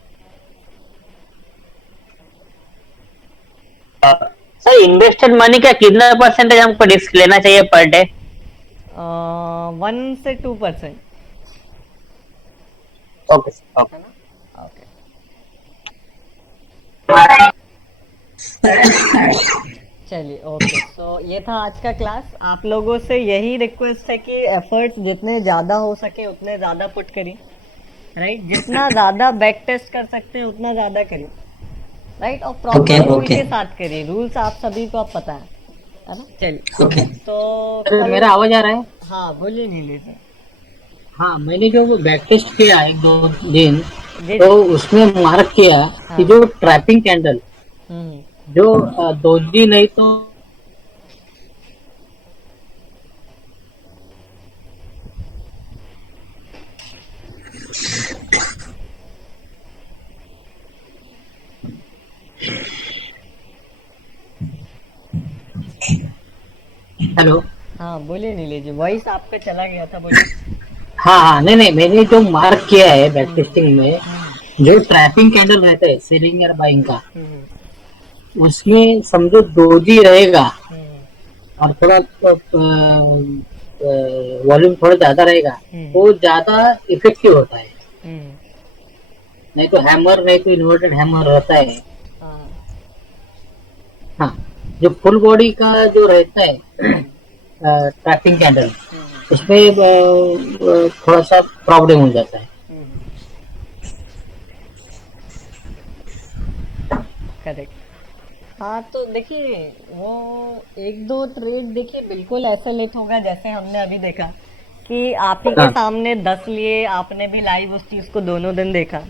सर इन्वेस्टेड मनी का कितना परसेंटेज हमको रिस्क लेना चाहिए पर डे? 1 से 2%। Okay sir, okay. है ना? ओके, चलिए ओके। तो ये था आज का क्लास। आप लोगों से यही रिक्वेस्ट है कि एफर्ट्स जितने ज़्यादा हो सके उतने ज़्यादा पुट करिए, राइट। जितना ज़्यादा बैक टेस्ट कर सकते हैं उतना ज़्यादा करिए, राइट। और प्रॉपर Okay, रूल okay. के साथ करिए। रूल्स आप सभी को अब पता है ना। चलिए ओके तो सर मेरा आवाज आ रहा है? हाँ बोलिए नीले सर। हाँ, मैंने जो बैक टेस्ट किया एक दो दिन, जी तो जी। उसमें मार्क किया कि हाँ। जो ट्रैपिंग कैंडल हम्म, जो दोजी नहीं तो हेलो। हाँ बोलिए नीले जी, वॉइस आपका चला गया था, बोलिए। हाँ हाँ, नहीं नहीं, मैंने जो मार्क किया है बैक टेस्टिंग में, जो ट्रैपिंग कैंडल रहता है सेलिंग या बाइंग का, हम्म, उसमें समझो दोजी रहेगा हम्म, और थोड़ा वॉल्यूम थोड़ा ज्यादा रहेगा, वो ज्यादा इफेक्टिव होता है। हम्म, नहीं तो हैमर, नहीं तो इन्वर्टेड हैमर रहता है। हाँ, हाँ, जो फुल बॉडी का जो रहता है ट्रैपिंग कैंडल, उसमें थोड़ा सा प्रॉब्लम हो जाता है। करेक्ट। हाँ तो देखिए, वो एक दो ट्रेड देखिए बिल्कुल ऐसे लेट होगा जैसे हमने अभी देखा कि आप ही के हाँ। सामने 10 लिए, आपने भी लाइव उस चीज को दोनों दिन देखा,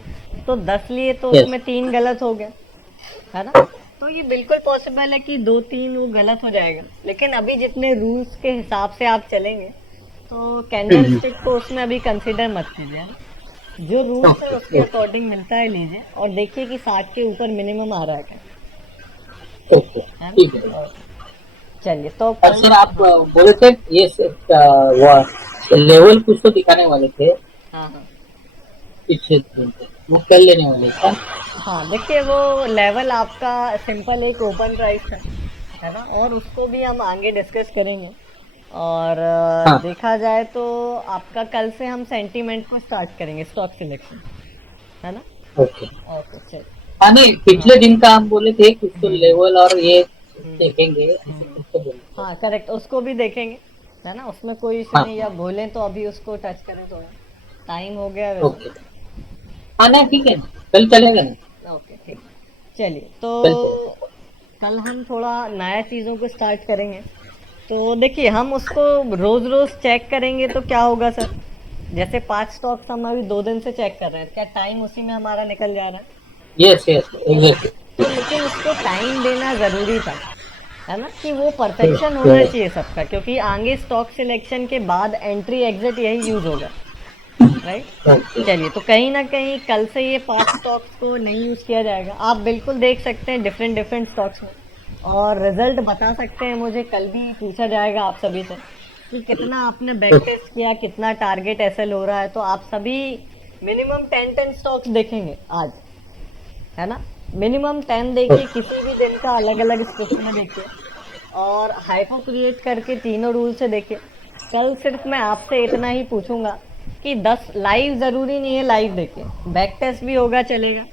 तो 10 लिए तो Yes. उसमें 3 गलत हो गए, है ना। तो ये बिल्कुल पॉसिबल है कि 2-3 वो गलत हो जाएगा, लेकिन अभी जितने रूल्स के हिसाब से आप चलेंगे तो कैंडल स्टिक को उसमें अभी कंसिडर मत कीजिए, है ना? जो रूल्स है उसके अकॉर्डिंग मिलता है लीजिए, और देखिए कि 60 के ऊपर मिनिमम आ रहा है क्या, ओके, है ना? ठीक है। चलिए तो और सर आप बोले थे ये लेवल कुछ तो दिखाने वाले थे हाँ हाँ पीछे, वो कर लेने वाले था। हाँ, देखिए वो लेवल आपका सिंपल एक ओपन प्राइस है ना, और उसको भी हम आगे डिस्कस करेंगे। और हाँ। देखा जाए तो आपका कल से हम सेंटीमेंट को स्टार्ट करेंगे, स्टॉक सिलेक्शन, है ना। ओके। ओके चलिए। हाँ नहीं, पिछले दिन का हम बोले थे कुछ तो लेवल और ये देखेंगे, ऐसे कुछ तो बोले थे। हाँ करेक्ट, उसको भी देखेंगे, है ना। उसमें कोई इशू हाँ। नहीं, या बोलें तो अभी उसको टच करें थोड़ा, टाइम हो गया वैसे। ओके, हाँ ना, ठीक है, कल चलेगा ना, ओके ठीक। चलिए तो कल चलेगा। कल हम थोड़ा नया चीज़ों को स्टार्ट करेंगे। तो देखिए हम उसको रोज रोज चेक करेंगे तो क्या होगा सर, जैसे 5 स्टॉक्स हम अभी 2 दिन से चेक कर रहे हैं, क्या टाइम उसी में हमारा निकल जा रहा है? Yes yes, exactly. तो लेकिन उसको टाइम देना ज़रूरी था, है ना, कि वो परफेक्शन होना चाहिए सबका, क्योंकि आगे स्टॉक सिलेक्शन के बाद एंट्री एग्जिट यही यूज होगा, राइट। चलिए तो कहीं ना कहीं कल से ये 5 स्टॉक्स को नहीं यूज किया जाएगा। आप बिल्कुल देख सकते हैं डिफरेंट डिफरेंट स्टॉक्स में, और रिजल्ट बता सकते हैं। मुझे कल भी पूछा जाएगा आप सभी से कि कितना आपने बैक टेस्ट किया, कितना टारगेट एसएल हो रहा है। तो आप सभी मिनिमम 10 स्टॉक्स देखेंगे आज, है ना। मिनिमम 10 देखिए, किसी भी दिन का अलग अलग स्क्रिप्ट में देखिए, और हाइपो क्रिएट करके तीनों रूल से देखिए। कल सिर्फ मैं आपसे इतना ही पूछूंगा कि 10 लाइव ज़रूरी नहीं है, लाइव देखिए, बैक टेस्ट भी होगा चलेगा।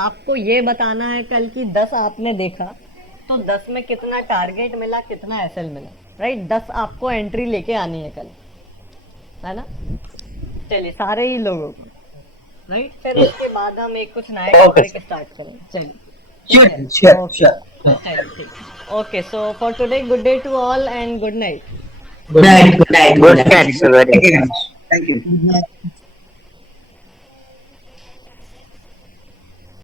आपको ये बताना है कल कि 10 आपने देखा तो 10 में कितना टारगेट मिला, कितना एसएल मिला, राइट। 10 आपको एंट्री लेके आनी है कल, है ना। चलिए सारे ही लोगों को, राइट। फिर उसके बाद हम एक कुछ नया टॉपिक स्टार्ट करें। चलिए Sure, sure. Okay, so for today good day to all and good night. Good night, good night, Good good night. catch, very Thank you very much. Thank you.